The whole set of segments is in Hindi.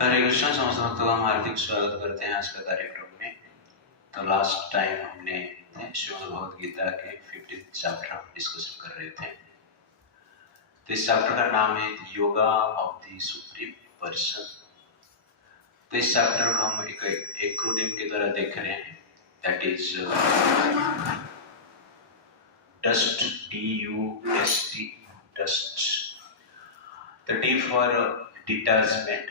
तो हरे कृष्ण समस्त भक्तों का हम हार्दिक स्वागत करते हैं आज का कार्यक्रम में। तो लास्ट टाइम हमने श्रीमद् भगवद गीता के 15th चैप्टर डिस्कशन कर रहे थे। तो इस चैप्टर का नाम है yoga of the supreme person. तो इस चैप्टर को हम एक एक्रोनिम के द्वारा देख रहे हैं, that is dust, DUST, dust. The D for detachment,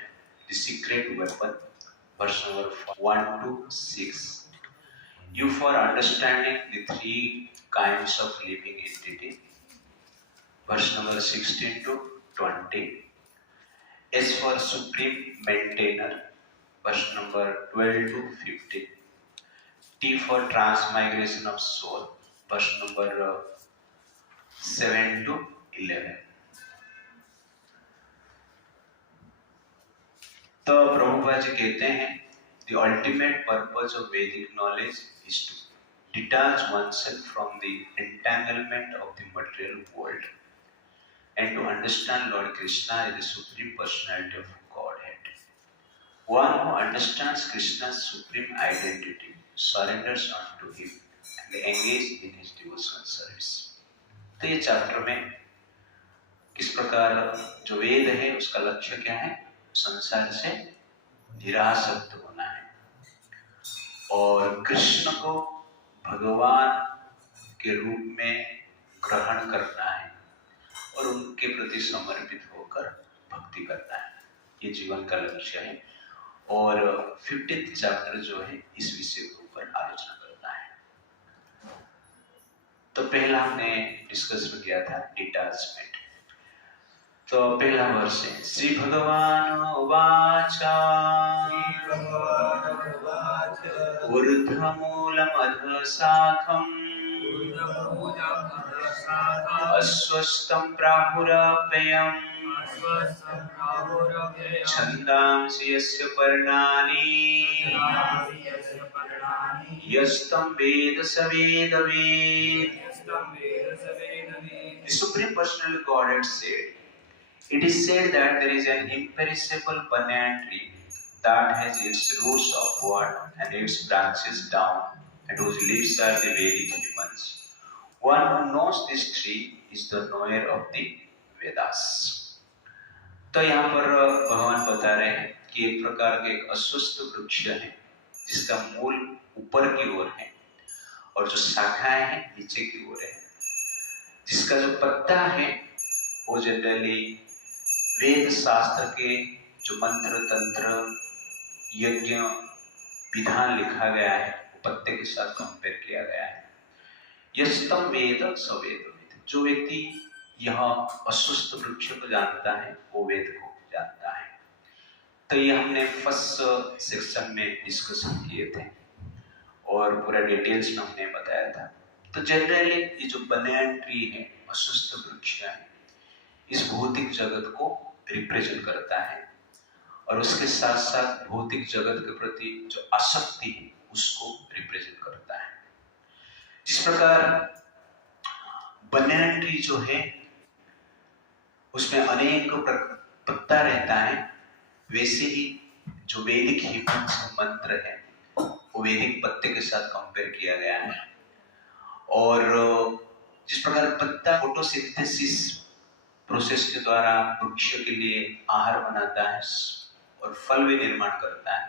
the secret weapon, verse number 1 to 6. U for understanding the three kinds of living entity, verse number 16 to 20. S for supreme maintainer, verse number 12 to 15. T for transmigration of soul, verse number 7 to 11. तो प्रभुपाद जी कहते हैं the ultimate purpose of Vedic knowledge is to detach oneself from the entanglement of the material world and to understand Lord Krishna as the Supreme Personality of Godhead. One who understands Krishna's supreme identity surrenders unto him and engages in his devotional service. तो ये चैप्टर में किस प्रकार जो वेद है उसका लक्ष्य क्या है, संसार से निरासक्त होना है और कृष्ण को भगवान के रूप में ग्रहण करना है और उनके प्रति समर्पित होकर भक्ति करना है। ये जीवन का लक्ष्य है और 15th चैप्टर जो है इस विषय के ऊपर आलोचना करता है। तो पहला हमने डिस्कस किया था डिटैचमेंट। तो पहला वर्ष है श्री भगवान उवाचा ऊर्ध्वमूलम् अधःशाखम् अस्वस्थं प्राहुरव्ययम् छन्दांसि यस्य पर्णानि यस्तं वेद स वेदवित्। The Supreme Personal Godhead said, it is said that there is an imperishable banyan tree that has its roots upward and its branches down, and whose leaves are the Vedic humans. One who knows this tree is the knower of the Vedas. तो यहाँ पर भगवान बता रहे हैं कि एक प्रकार का एक अस्वस्थ वृक्ष है जिसका मूल ऊपर की ओर है और जो शाखाएं हैं नीचे की ओर है, जिसका जो पत्ता है वो जनरली वेद शास्त्र के जो मंत्र तंत्र यज्ञ विधान लिखा गया है वो पत्ते के साथ कंपेयर किया गया है। यस्तम वेद स वेदवित्, जो व्यक्ति यह अस्वस्थ वृक्ष को जानता है वो वेद को जानता है। तो ये हमने फर्स्ट सेक्शन में डिस्कशन किए थे और पूरा डिटेल्स में हमने बताया था। तो जनरली ये जो बनयान ट्री है, अस्वस्थ वृक्ष है, इस भौतिक जगत को रिप्रेजेंट करता है और उसके साथ साथ भौतिक जगत के प्रति जो आसक्ति है उसको रिप्रेजेंट करता है। जिस प्रकार बनयान ट्री जो है उसमें अनेक पत्ता रहता है, वैसे ही जो वैदिक मंत्र है वो वैदिक पत्ते के साथ कंपेयर किया गया है। और जिस प्रकार पत्ता फोटोसिंथेसिस प्रोसेस के द्वारा वृक्ष के लिए आहार बनाता है और फल भी निर्माण करता है,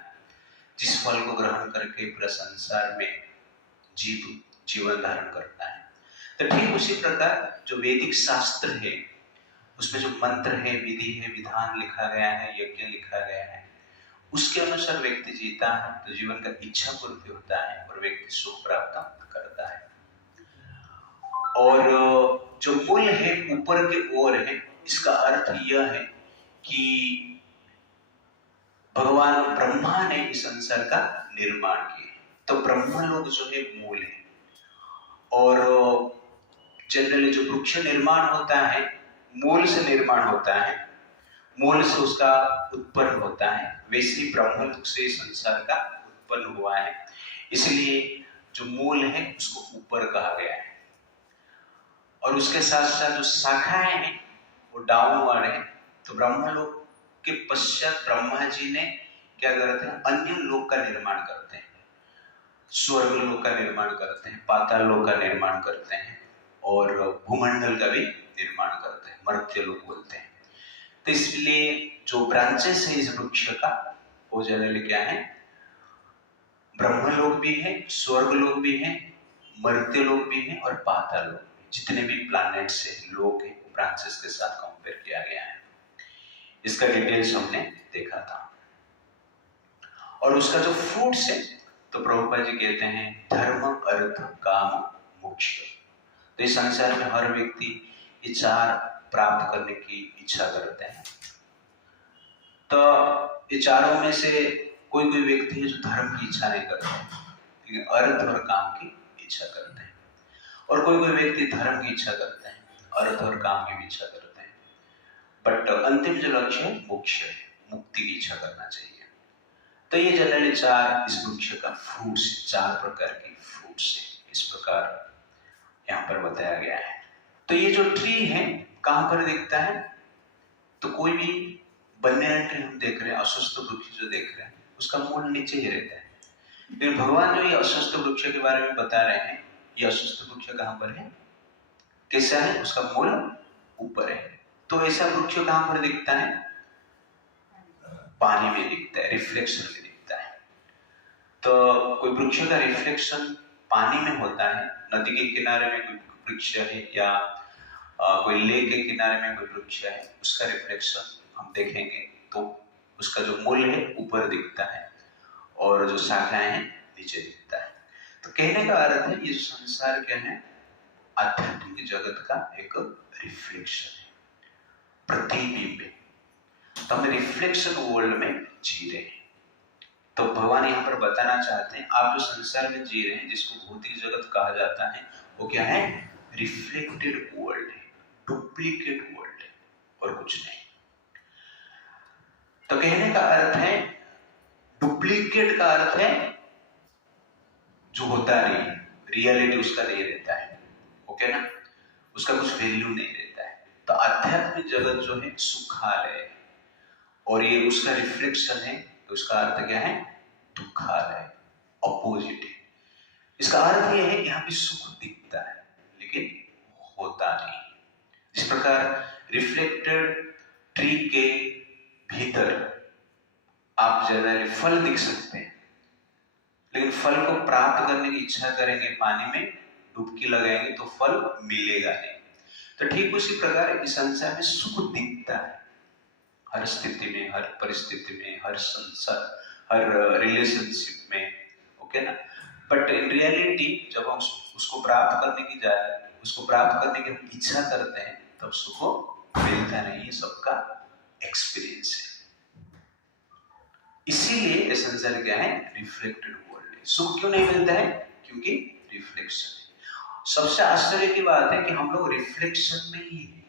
जिस फल को ग्रहण करके पूरा संसार में जीवन धारण करता है। तो ठीक उसी प्रकार जो वैदिक शास्त्र है उसमें जो मंत्र है, विधि है, विधान लिखा गया है, यज्ञ लिखा गया है, उसके अनुसार व्यक्ति जीता है तो जीवन का इच्छा पूर्ति होता है और व्यक्ति सुख प्राप्त करता है। और जो मूल है ऊपर के ओर है, इसका अर्थ यह है कि भगवान ब्रह्मा ने इस संसार का निर्माण किया। तो ब्रह्मा लोग जो है मूल है और जनरली जो वृक्ष निर्माण होता है मूल से निर्माण होता है, मूल से उसका उत्पन्न होता है, वैसे ही ब्रह्म लोक से संसार का उत्पन्न हुआ है। इसलिए जो मूल है उसको ऊपर कहा गया है और उसके साथ साथ जो शाखाएं हैं वो डाउनवर्ड है। तो ब्रह्म लोक के पश्चात ब्रह्मा जी ने क्या करते हैं, अन्य लोक का निर्माण करते हैं, स्वर्ग लोक का निर्माण करते हैं, पाताल लोक का निर्माण करते हैं और भूमंडल का भी निर्माण करते हैं, मर्त्य लोक बोलते हैं। तो इसलिए जो ब्रांचेस है इस वृक्ष का वो जनरली क्या है, ब्रह्मलोक भी है, स्वर्ग लोक भी है, मर्त्य लोक भी है और पाताल लोक भी। जितने भी प्लैनेट्स है, लोक है, वो ब्रांचेस के साथ कंपेयर किया गया है। इसका डिटेल्स हमने देखा था। और उसका जो फ्रूट्स है तो प्रभुपाद जी कहते हैं धर्म, अर्थ, काम, मोक्ष। तो इस संसार में हर व्यक्ति ये चार प्राप्त करने की इच्छा करते हैं। तो ये चारों में से कोई कोई व्यक्ति है जो धर्म की इच्छा नहीं करता है, लेकिन अर्थ और काम की इच्छा करते हैं। और कोई कोई व्यक्ति धर्म की इच्छा करते हैं, अर्थ और काम की भी इच्छा करते हैं, बट अंतिम जो लक्ष्य है मोक्ष है, मुक्ति की इच्छा करना चाहिए। तो ये जनरली चार इस वृक्ष का फ्रूट्स है, चार प्रकार के फ्रूट्स है, इस प्रकार यहाँ पर बताया गया है। तो ये जो ट्री है कहाँ पर दिखता है, तो कोई भी बन्यान ट्री हम देख रहे हैं, अस्वस्थ वृक्ष जो देख रहे हैं उसका मूल नीचे ही रहता है। लेकिन भगवान जो ये अस्वस्थ वृक्ष के बारे में बता रहे हैं, ये अस्वस्थ वृक्ष कहाँ पर है, कैसा है, उसका मूल ऊपर है। तो ऐसा वृक्ष कहाँ पर दिखता है, पानी में दिखता है, रिफ्लेक्शन में दिखता है। तो कोई वृक्ष का रिफ्लेक्शन पानी में होता है, नदी के किनारे में कोई वृक्ष है या कोई लेक के किनारे में कोई वृक्ष है, उसका रिफ्लेक्शन हम देखेंगे तो उसका जो मूल है ऊपर दिखता है और जो शाखाएं हैं नीचे दिखता है। तो कहने का अर्थ है ये संसार क्या है, आध्यात्मिक जगत का एक रिफ्लेक्शन है, प्रतिबिंब है। तो हम रिफ्लेक्शन वर्ल्ड में जी रहे हैं। तो भगवान यहाँ पर बताना चाहते हैं आप जो संसार में जी रहे हैं, जिसको भौतिक जगत कहा जाता है, वो क्या है, रिफ्लेक्टेड वर्ल्ड है, डुप्लीकेट वर्ल्ड है और कुछ नहीं। तो कहने का अर्थ है डुप्लीकेट का अर्थ है जो होता नहीं, रियलिटी उसका नहीं रहता है, ओके ना, उसका कुछ वैल्यू नहीं रहता है। तो आध्यात्मिक जगत जो है सुखालय है और ये उसका रिफ्लेक्शन है, तो उसका अर्थ क्या है, दुखालय, अपोजिट है। इसका अर्थ यह है यहाँ पे सुख दिखता है लेकिन होता नहीं। जिस प्रकार रिफ्लेक्टेड ट्री के भीतर आप जनरली फल दिख सकते हैं, लेकिन फल को प्राप्त करने की इच्छा करेंगे, पानी में डुबकी लगाएंगे तो फल मिलेगा नहीं। तो ठीक उसी प्रकार इस संसार में सुख दिखता है हर स्थिति में, हर परिस्थिति में, हर संसार, हर रिलेशनशिप में, ओके ना। बट इन रियलिटी जब हम उसको प्राप्त करने की उसको प्राप्त करने की हम इच्छा करते हैं तब सुख मिलता नहीं। ये सबका एक्सपीरियंस है। इसीलिए ये संसार क्या है, रिफ्लेक्टेड वर्ल्ड है। सुख क्यों नहीं मिलता है, क्योंकि रिफ्लेक्शन है। सबसे आश्चर्य की बात है कि हम लोग रिफ्लेक्शन में ही है,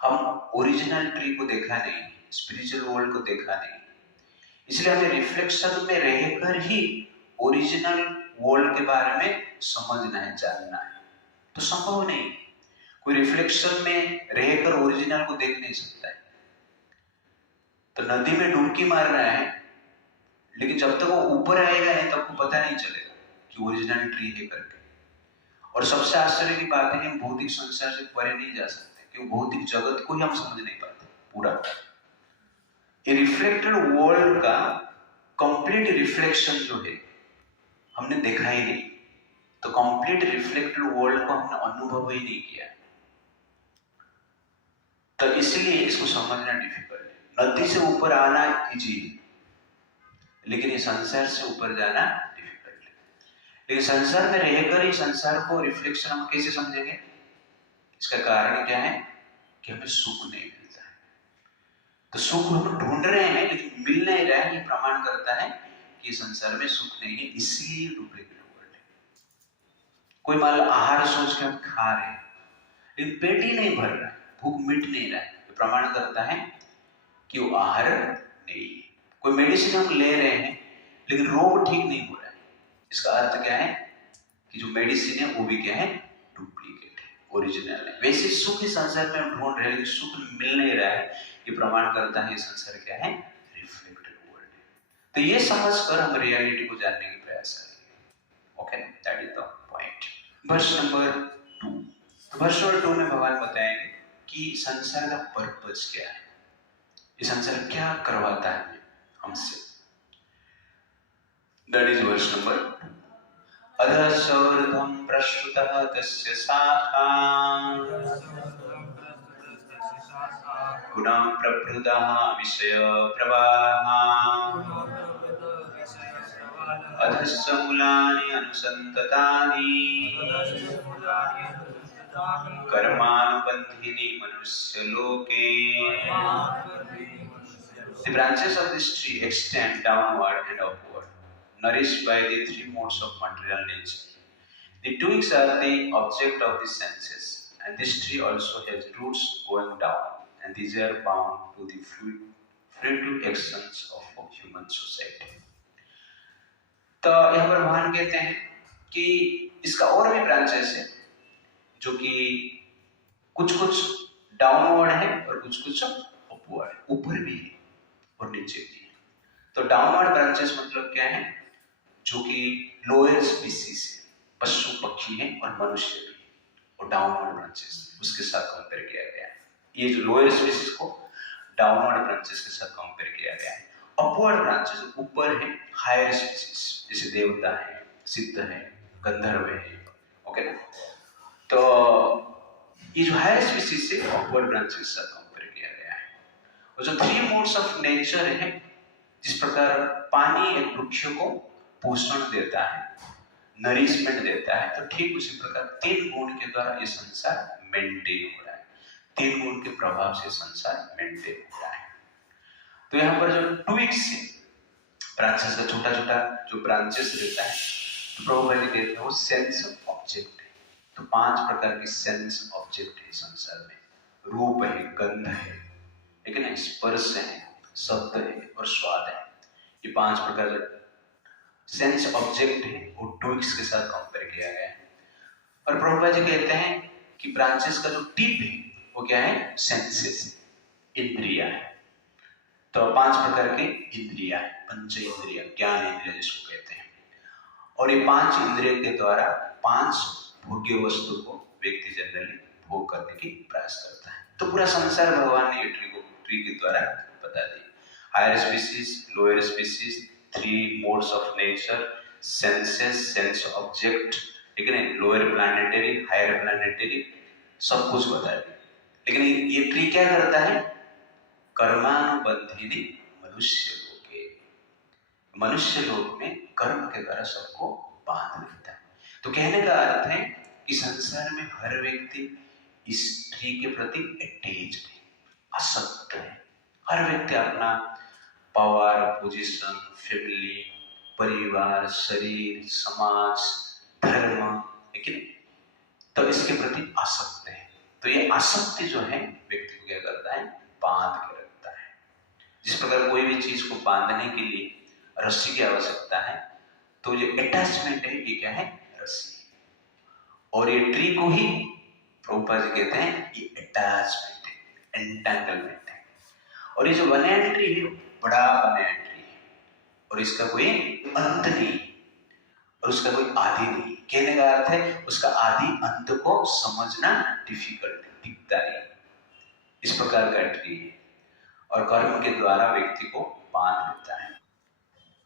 हम ओरिजिनल ट्री को देखा नहीं, स्पिरिचुअल वर्ल्ड को देखा नहीं। इसलिए हमें रिफ्लेक्शन में रहकर ही ओरिजिनल वर्ल्ड के बारे में समझना है, जानना है। तो संभव नहीं, कोई रिफ्लेक्शन में रहकर ओरिजिनल को देख नहीं सकता है। तो नदी में डुबकी मार रहा है, लेकिन जब तक वो ऊपर आएगा नहीं तब को पता नहीं चलेगा कि ओरिजिनल ट्री है करके। और सबसे आश्चर्य की बात है कि हम भौतिक संसार से परे नहीं जा सकते, क्योंकि भौतिक जगत को ही हम समझ नहीं पाते पूरा। ये रिफ्लेक्टेड वर्ल्ड का कंप्लीट रिफ्लेक्शन जो है हमने देखा ही नहीं, तो कंप्लीट रिफ्लेक्टेड वर्ल्ड को हमने अनुभव ही नहीं किया, तो इसलिए इसको समझना डिफिकल्ट है। नदी से ऊपर आना इजी है, लेकिन ये संसार से ऊपर जाना डिफिकल्ट है। लेकिन संसार में रहकर ही संसार को रिफ्लेक्शन हम कैसे समझेंगे, इसका कारण क्या है कि हमें सुख नहीं मिलता है। तो सुख हम ढूंढ रहे हैं लेकिन मिल नहीं रहा है, ये प्रमाण करता है कि संसार में सुख नहीं है, इसलिए डुप्लीकेट वर्ल्ड है। कोई मान लो आहार सोच के हम खा रहे हैं लेकिन पेट ही नहीं भर रहा है, भूख मिट नहीं रहा है, ये प्रमाण करता है कि वो आहार नहीं है। कोई मेडिसिन हम ले रहे हैं लेकिन रोग ठीक नहीं हो रहा है, इसका अर्थ क्या है कि जो मेडिसिन है वो भी क्या है, डुप्लीकेट है, ओरिजिनल है। वैसे सुख इस संसार में हम ढूंढ रहे हैं, लेकिन सुख मिल नहीं रहा है। ये प्रमाण करता है ये संसार क्या है, रिफ्लेक्टेड वर्ल्ड है। तो ये समझकर हम रियलिटी को जानने की प्रयास करेंगे। Okay, that is the point. Verse number 2। Verse number 2 में भगवान बताएंगे कि संसार का पर्पस क्या है, ये संसार क्या करवाता है हमसे। That is verse number 2। अधसौर्धं प्रश्रुतः तस्य शाखां गुणं प्रभृतः विषय प्रवाहाः अधश्च मूलानि अनुसन्ततानि कर्मानुबन्धीनि मनुष्यलोके। The branches of this tree extend downward and upward, nourished by the three modes of material nature. The twigs are the object of the senses, and this tree also has roots going down, and these are bound to the fruitive actions of a human society. तो यहाँ पर भगवान कहते हैं कि इसका और भी ब्रांचेस है, जो कि कुछ डाउनवर्ड है और कुछ अपवर्ड, ऊपर भी है और नीचे भी है। तो डाउनवर्ड ब्रांचेस मतलब क्या है, जो कि लोअर स्पीसीज है, पशु पक्षी है और मनुष्य भी, और डाउनवर्ड ब्रांचेस उसके साथ कंपेयर किया गया है। ये जो लोअर स्पीसीज को डाउनवर्ड ब्रांचेस के साथ कंपेयर किया गया है। अपवर्ड ब्रांचेस ऊपर है, हायर स्पीसीज जैसे देवता है, सिद्ध है, गंधर्व है। ओके, तो ये जो हायर स्पीसीज से अपवर्ड ब्रांचेस के साथ कंपेयर किया गया है। और जो थ्री मोड्स ऑफ नेचर है, जिस प्रकार पानी एक वृक्ष को पोषण देता है, नरिशमेंट देता है, तो ठीक उसी प्रकार तीन गुण के द्वारा ये संसार मेंटेन हो रहा है। तीन गुण के प्रभाव से संसार मेंटेन हो रहा है। तो यहाँ पर जो ट्विग्स है, ब्रांचेस का छोटा छोटा जो ब्रांचेस रहता है, तो प्रभुपाद कहते हैं वो सेंस ऑब्जेक्ट है। तो 5 प्रकार के सेंस ऑब्जेक्ट है संसार में। रूप है, गंध है, लेकिन स्पर्श है, शब्द है और स्वाद है। ये 5 प्रकार जो सेंस ऑब्जेक्ट है वो ट्विग्स के साथ कंपेयर किया गया है। और प्रभुपाद जी कहते हैं कि ब्रांचेस का जो टिप है वो क्या है, सेंसेस, इंद्रिया है। तो 5 प्रकार के इंद्रिया है, पंच इंद्रिया, ज्ञान इंद्रिया जिसको कहते हैं। और ये 5 इंद्रिय के द्वारा 5 भोग्य वस्तु को व्यक्ति जनरली भोग करने की प्रयास करता है। तो पूरा संसार भगवान ने ट्री के द्वारा बता दी। Higher species, lower species, 3 modes of nature, senses, sense object, ठीक है ना, लोअर प्लैनेटरी, हायर प्लैनेटरी, सब कुछ बता दी। लेकिन ये ट्री क्या करता है, कर्मानुबंधिनी मनुष्य लोके, मनुष्य लोक में कर्म के द्वारा सबको बांध लेता है। तो कहने का अर्थ है कि संसार में हर व्यक्ति इस ट्री के प्रति अटैच्ड है, आसक्त है। हर व्यक्ति अपना पावर, पोजीशन, फैमिली, परिवार, शरीर, समाज, धर्म, लेकिन तो इसके प्रति आसक्त है। तो ये आसक्ति जो है व्यक्ति को क्या करता है, बांध के रखता है। जिस प्रकार कोई भी चीज को बांधने के लिए रस्सी की आवश्यकता है, तो ये अटैचमेंट है, ये क्या है, रस्सी। और ये ट्री को ही प्रभुपाद जी कहते हैं ये अटैचमेंट है, एंटेंगलमेंट है। और ये जो बनाया ट्री है, बड़ा बनाया ट्री है, और इसका कोई अंत नहीं और उसका कोई आदि नहीं। कहने का अर्थ है उसका आदि अंत को समझना डिफिकल्ट, दिखता नहीं। इस प्रकार का ट्री है और कर्म के द्वारा व्यक्ति को बांध लेता है।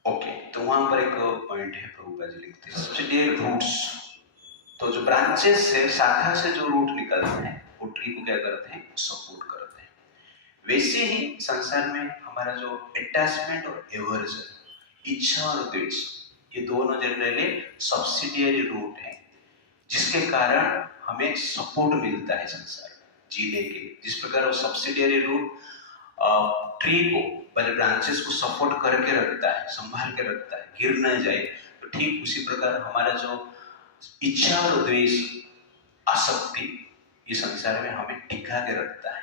ओके, तो वहां पर एक पॉइंट है, प्रभुपाद जी लिखते हैं सब्सिडियरी रूट्स। तो जो ब्रांचेस से, शाखा से जो रूट निकलते हैं, वो ट्री को क्या करते हैं, सपोर्ट करते हैं। वैसे ही संसार में हमारा जो अटैचमेंट और एवर्जन, इच्छा और द्वेष, ये दोनों जनरली सब्सिडियरी रूट है, जिसके कारण हमें सपोर्ट मिलता है संसार जीने के लिए। जिस प्रकार वो सब्सिडियरी रूट ट्री को, ब्रांचेस को सपोर्ट करके रखता है, संभाल के रखता है, गिर न जाए, तो ठीक उसी प्रकार हमारा जो इच्छा और द्वेष, आसक्ति, ये संसार में हमें टिका के रखता है।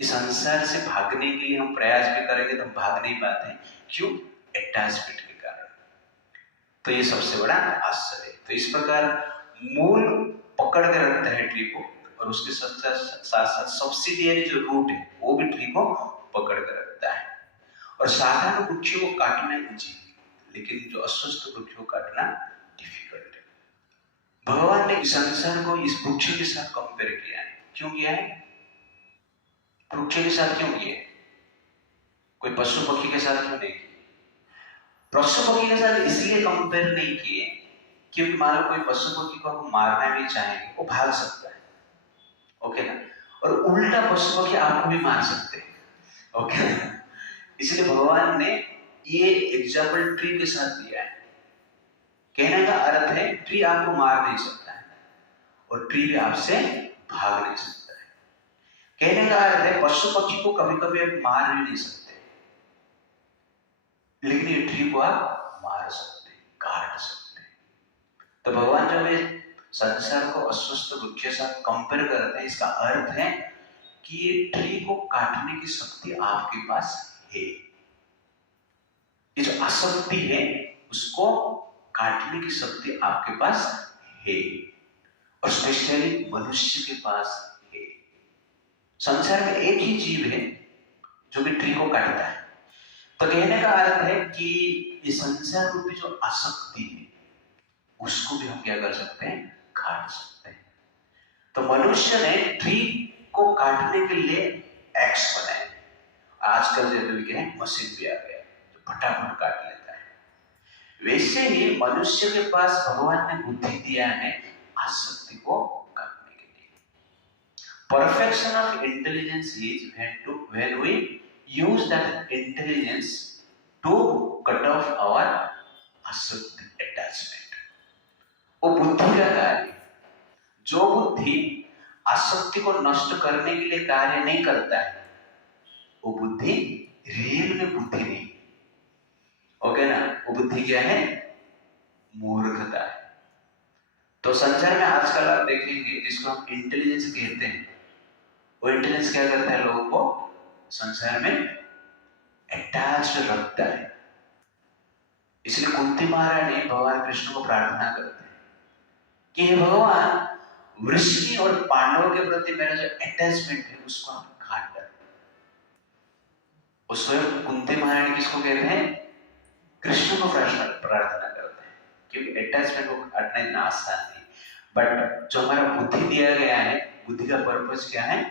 इस संसार से भागने के लिए हम प्रयास भी करेंगे तो हम भाग नहीं पाते हैं। क्यों? अटैचमेंट के कारण। तो ये सबसे बड़ा आश्चर्य है। तो इस प्रकार मूल पकड़ के रखता है ट्री को, और उसके साथ साथ सब्सिडियरी जो रूट है वो भी ट्री को पकड़ कर रखता है। और साधारण वृक्षों को काटना इजी, लेकिन जो अस्वस्थ वृक्षों को काटना डिफिकल्ट है। भगवान ने संसार को इस वृक्ष के साथ कंपेयर किया है। क्यों किया है? वृक्ष के साथ क्यों किया है? कोई पशु पक्षी के साथ क्यों नहीं किया? पशु पक्षी के साथ इसलिए कंपेयर नहीं किए क्योंकि मान लो कोई पशु पक्षी को आप मारना भी चाहेंगे, वो भाग सकता है, ओके ना, और उल्टा पशु पक्षी आपको भी मार सकते हैं, ओके। इसलिए भगवान ने ये एग्जाम्पल ट्री के साथ दिया है। कहने का अर्थ है ट्री आपको मार नहीं सकता है और ट्री भी आपसे भाग नहीं सकता है। कहने का अर्थ है पशु पक्षी को कभी कभी आप मार भी नहीं सकते, लेकिन ये ट्री को आप मार सकते, काट सकते। तो भगवान जब ये संसार को अस्वस्थ वृक्ष के साथ कंपेयर करते हैं, इसका अर्थ है कि ये ट्री को काटने की शक्ति आपके पास है। ये जो आसक्ति है उसको काटने की शक्ति आपके पास है, और स्पेशली मनुष्य के पास है। संसार में एक ही जीव है जो कि ट्री को काटता है। तो कहने का अर्थ है कि ये संसार रूपी जो आसक्ति है उसको भी हम क्या कर सकते हैं? काट सकते हैं। तो मनुष्य ने ट्री को काटने के लिए एक्स बनाए। आजकल जनरली क्या है, मशीन भी आ गया जो फटाफट काट लेता है। वैसे ही मनुष्य के पास भगवान ने बुद्धि दिया है आसक्ति को काटने के लिए। Perfection of intelligence is when we use that intelligence to cut off our asakti attachment. वो बुद्धि का कार्य, जो बुद्धि आसक्ति को नष्ट करने के लिए कार्य नहीं करता है वो बुद्धि रियल में बुद्धि नहीं, ओके ना। वो बुद्धि क्या है? मूर्खता है। तो संसार में आजकल आप देखेंगे जिसको हम इंटेलिजेंस कहते हैं, वो इंटेलिजेंस क्या करता है? लोगों को संसार में अटैच्ड रखता है। इसलिए कुंती महारानी भगवान कृष्ण को प्रार्थना करते हैं कि हे भगवान, वृष्णि और पांडवों के प्रति मेरा जो अटैचमेंट है उसको आप काट दो। और स्वयं कुंती महारानी किसको कहते हैं? कृष्ण को प्रार्थना करते हैं, क्योंकि अटैचमेंट को काटना इतना आसान नहीं। बट जो हमारा बुद्धि दिया गया है, बुद्धि का पर्पस क्या है?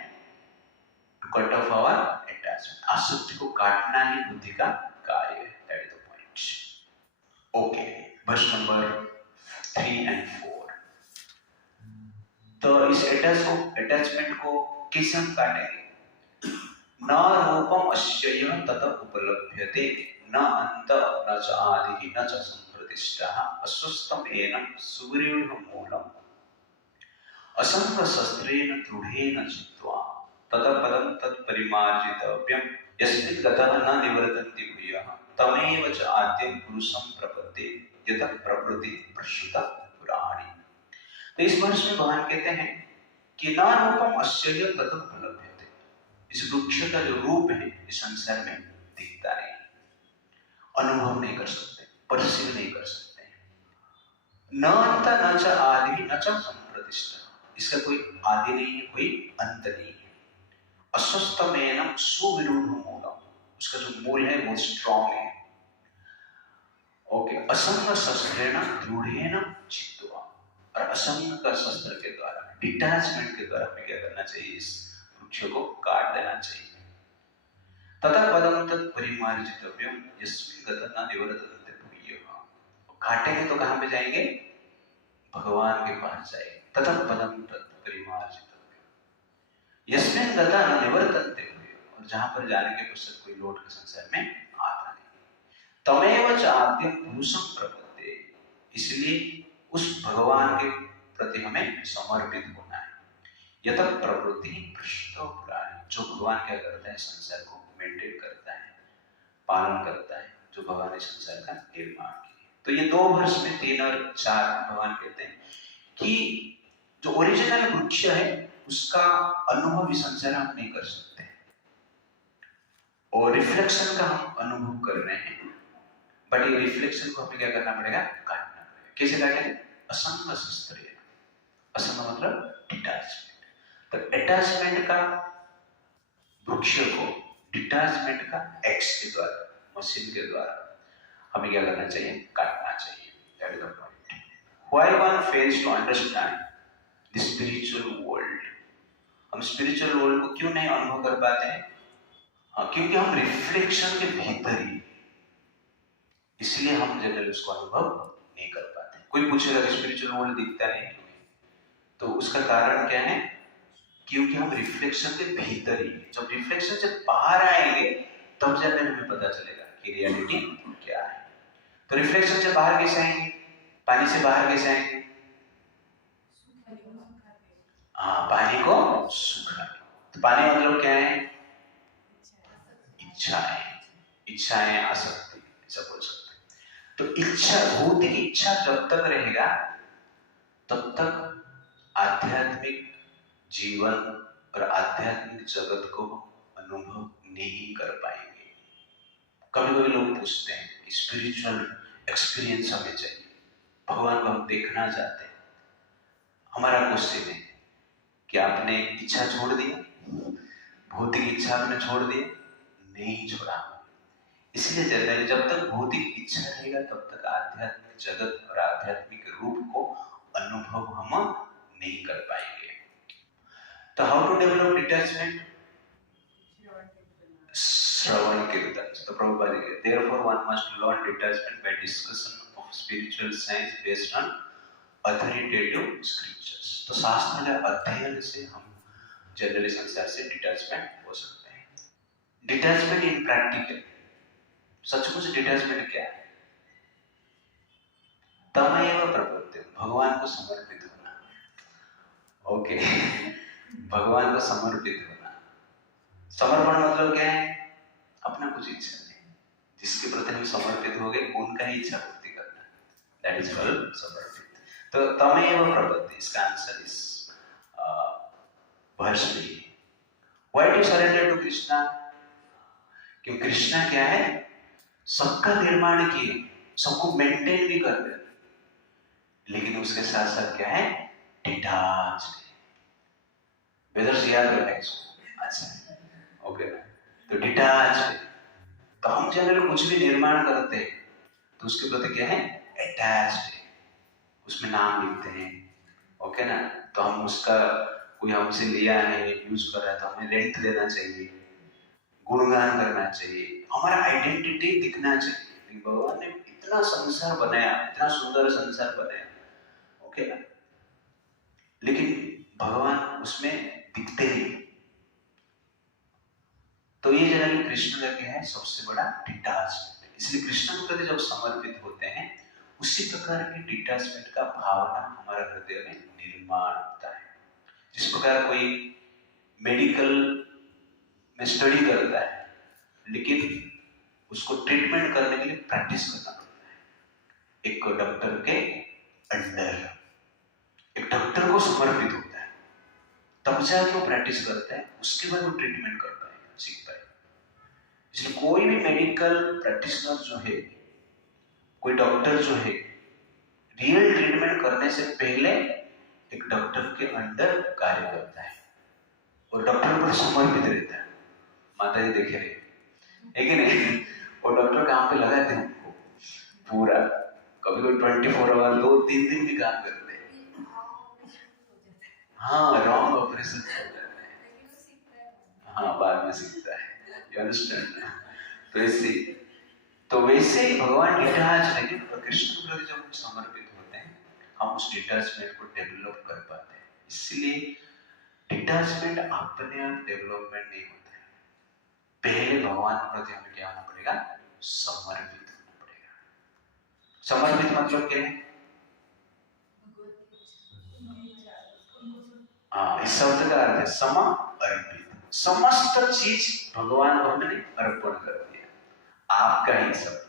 To cut off our attachment. आसक्ति को काटना ही बुद्धि का कार्य है। That is the point. Okay, verse number 3 और 4। तो इस अटैचमेंट को कैसे हम काटेंगे? न रूपम अस्य यः तत उपलभ्यते न अंत न च आदि न च संप्रतिष्ठः अस्वस्थम एनं सुग्रीव मूलम असंग शस्त्रेण दृढ़ेन चित्वा ततः पदं तत्परिमार्जितव्यं यस्मिन् गतः न निवर्तन्ति भूयः तमेव च आद्यं पुरुषं प्रपद्ये यतः प्रकृति प्रसृता पुराणी। तो इस वर्ष में भगवान कहते हैं कि न रूपम अस्य यः तत उपलभ्यते, इस वृक्ष का जो रूप है इस संसार में दिखता नहीं, अनुभव नहीं कर सकते, परसीव नहीं कर सकते। न अंत न च आदि न च संप्रतिष्ठा, इसका कोई आदि नहीं है, कोई अंत नहीं है। अस्वस्थमेन सुविरूढ़ मूलम, उसका जो मूल है वो स्ट्रॉन्ग है। ओके, असंग शस्त्रेण दृढ़ेन चित्वा, और असंग का शस्त्र के द्वारा, डिटैचमेंट के द्वारा हमें क्या करना चाहिए? इस वृक्ष को काट देना चाहिए। तथा पदम तत् परिमार्जितव्यम यस्मिन् गतः न निवर्तन्ते भूयः, काटेंगे तो कहां पे जाएंगे? भगवान के पास जाएंगे। तथा पदम तत् परिमार्जितव्यम यस्मिन् गतः न निवर्तन्ते भूयः, और जहां पर जाने के पश्चात कोई लौट के संसार में आता नहीं। तमेव च आद्यं पुरुषं प्रपद्ये, इसलिए उस भगवान के प्रति हमें समर्पित होना है। यतः प्रकृति प्रसृता पुराणी, जो भगवान क्या करता है? संसार को मेंटेन करता है, पालन करता है, जो भगवान ने संसार का निर्माण किया। तो ये 2 वर्ष में 3 और 4 भगवान कहते हैं कि जो ओरिजिनल वृक्ष है उसका अनुभव इस संसार हम नहीं कर सकते, और रिफ्लेक्शन का हम अनुभव कर रहे हैं। बट ये रिफ्लेक्शन को हमें क्या करना पड़ेगा? काटना पड़ेगा। कैसे काटेंगे? असंग शस्त्रेण, असंग मतलब डिटैचमेंट, तो अटैचमेंट का वृक्ष को डिटैचमेंट का एक्स के द्वारा, मशीन के द्वारा हमें क्या करना चाहिए, काटना चाहिए। That is the point. Why one fails to understand the spiritual world, हम स्पिरिचुअल वर्ल्ड को क्यों नहीं अनुभव कर पाते हैं? क्योंकि हम रिफ्लेक्शन के भीतर ही, इसलिए हम जनरली उसको अनुभव नहीं कर पाते। कोई पूछेगा कि स्पिरिचुअल वर्ल्ड दिखता नहीं क्यों, तो उसका कारण क्या है? क्योंकि हम रिफ्लेक्शन के भीतर ही, जब रिफ्लेक्शन से बाहर आएंगे तब जनरली हमें पता चलेगा कि रियलिटी क्या है। तो रिफ्लेक्शन से बाहर कैसे आएंगे? पानी से बाहर कैसे आएंगे? पानी को सूखा। तो पानी मतलब क्या है? इच्छाएं, इच्छाएं आसक्ति, ऐसा बोल सकते हैं। तो इच्छा, भौतिक इच्छा जब तक रहेगा तब तक आध्यात्मिक जीवन और आध्यात्मिक जगत को अनुभव नहीं कर पाएंगे। कभी कभी लोग पूछते हैं कि स्पिरिचुअल एक्सपीरियंस हमें चाहिए, भगवान को हम देखना चाहते हैं। हमारा क्वेश्चन है कि आपने इच्छा छोड़ दी? भौतिक इच्छा आपने छोड़ दी? नहीं छोड़ा। इसलिए जनरली जब तक भौतिक इच्छा रहेगा तब तक आध्यात्मिक जगत और आध्यात्मिक रूप को अनुभव हम नहीं कर पाएंगे। तो हाउ टू डेवलप डिटैचमेंट? श्रवण कीर्तन। तो प्रभुपाद जी कहते हैं, therefore one must learn detachment by discussion of spiritual science based on authoritative scriptures। तो शास्त्र के अध्ययन से हम जनरली संसार से डिटैचमेंट हो सकते हैं। डिटैचमेंट इन प्रैक्टिकल, सचमुच डिटैचमेंट क्या है? तमेव प्रपत्ति, भगवान को समर्पित होना। ओके, भगवान को समर्पित होना। समर्पण मतलब क्या है? अपना कुछ इच्छा नहीं, जिसके प्रति हम समर्पित हो गए उनका ही इच्छा पूर्ति करना, दैट इज कॉल्ड समर्पित। तो तमेव प्रपत्ति, इसका आंसर इस वर्ष में। Why to surrender to Krishna? क्योंकि कृष्णा क्या है? सबका निर्माण किए, सबको मेंटेन भी कर रहे, लेकिन उसके साथ साथ क्या है? डिटैच्ड। वेदर्स याद रखना इसको। अच्छा, ओके। तो डिटैच्ड, तो हम जनरली कुछ भी निर्माण करते हैं तो उसके प्रति क्या है? अटैच्ड, उसमें नाम लिखते हैं, ओके ना। तो हम उसका, कोई हमसे लिया है, यूज कर रहा है, तो हमें रेंट देना चाहिए, गुणगान करना चाहिए, हमारा आइडेंटिटी दिखना चाहिए। भगवान ने इतना संसार बनाया, इतना सुंदर संसार बनाया, ओके ना, लेकिन भगवान उसमें दिखते नहीं। तो ये जनरली कृष्ण का क्या है? सबसे बड़ा डिटैचमेंट। इसलिए कृष्ण के प्रति जब समर्पित होते हैं, उसी प्रकार की डिटैचमेंट का भावना हमारे हृदय में निर्माण होता है। जिस प्रकार कोई मेडिकल में स्टडी करता है, लेकिन उसको ट्रीटमेंट करने के लिए प्रैक्टिस करना पड़ता है। एक डॉक्टर के अंडर एक डॉक्टर को समर्पित होता है, तब जाके वो प्रैक्टिस करता है, उसके बाद वो ट्रीटमेंट कर पाएगा, सीख पाएगा। इसलिए कोई भी मेडिकल प्रैक्टिशनर जो है, कोई डॉक्टर जो है, रियल ट्रीटमेंट करने से पहले एक डॉक्टर के अंडर कार्य करता है और डॉक्टर पर समर्पित रहता है। माता जी देखे रहे है कि नहीं? और डॉक्टर काम पे लगाते हैं उनको पूरा, कभी कभी 24 आवर 2-3 दिन भी काम करते हैं। हाँ, रॉन्ग ऑपरेशन हो जाता है, हाँ, बाद में सीखता है। You understand? तो ऐसे, तो वैसे ही भगवान डिटैच नहीं, कृष्ण के प्रति जब हम समर्पित होते हैं, हम उस डिटैचमेंट को डेवलप कर पाते हैं। इसलिए डिटैचमेंट अपने आप डेवलपमेंट नहीं होता है, पहले भगवान के प्रति हमें क्या होना पड़ेगा? समर्पित होना पड़ेगा। समर्पित मतलब क्या है? इस शब्द का अर्थ है समर्पित। समस्त चीज भगवान को हमने अर्पण कर दिया, आपका ही सब,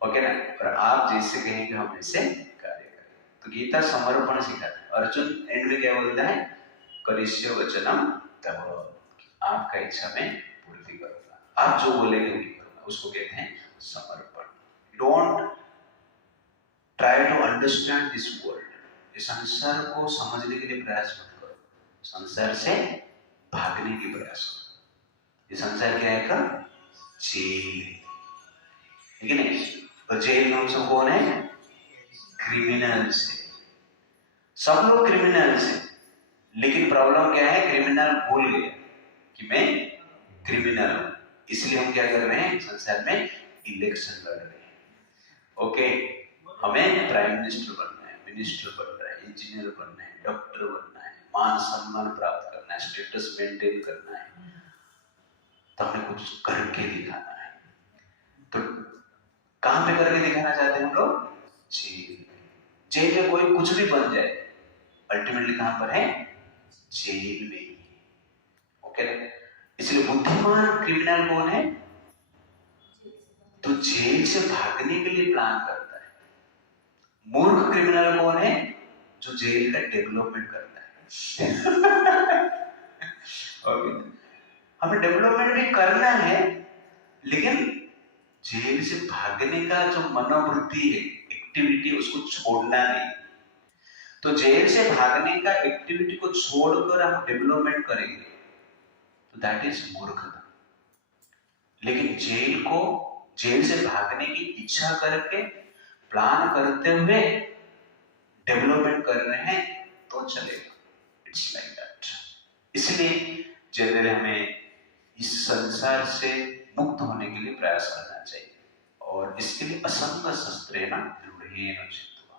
ओके ना। और आप जैसे कहेंगे हम वैसे कार्य करें। तो गीता समर्पण सिखाता है। अर्जुन एंड में क्या बोलता है? करिष्य वचनम तव, आपका इच्छा में पूर्ति करूंगा, आप जो बोलेंगे वही करूंगा, उसको कहते हैं समर्पण। Don't try to understand this world, इस संसार को समझने के लिए प्रयास मत करो, संसार से भागने की प्रयास करो। ये संसार क्या है का जेल है, ठीक है नहीं? और जेल में हम सब कौन है? क्रिमिनल्स है। सब लोग क्रिमिनल्स हैं, लेकिन प्रॉब्लम क्या है? क्रिमिनल भूल गए कि मैं क्रिमिनल हूं, इसलिए हम क्या कर रहे हैं? संसार में इलेक्शन लड़ रहे हैं। ओके, हमें प्राइम मिनिस्टर बनना है, मिनिस्टर बनना है, इंजीनियर बनना है, डॉक्टर बनना है, मान सम्मान प्राप्त करना है, स्टेटस मेंटेन करना है, तो हमें कुछ करके दिखाना है। तो कहां पे करके दिखाना चाहते हैं हम लोग? जेल। जेल में कोई कुछ भी बन जाए, अल्टीमेटली कहां पर है? जेल में। ओके, इसलिए बुद्धिमान क्रिमिनल कौन है? तो जेल से भागने के लिए प्लान करता है। मूर्ख क्रिमिनल कौन है? जो जेल का डेवलपमेंट करता है। ओके, हमें डेवलपमेंट भी करना है, लेकिन जेल से भागने का जो मनोवृत्ति है, एक्टिविटी, उसको छोड़ना नहीं। तो जेल से भागने का एक्टिविटी को छोड़कर हम डेवलपमेंट करेंगे तो दैट इज मूर्खता। लेकिन जेल से भागने की इच्छा करके प्लान करते हुए डेवलपमेंट कर रहे हैं तो चलेगा। It's like that. इसलिए जनरली हमें इस संसार से मुक्त होने के लिए प्रयास करना चाहिए, और इसके लिए असंग शस्त्रेण दृढ़ेन चित्वा।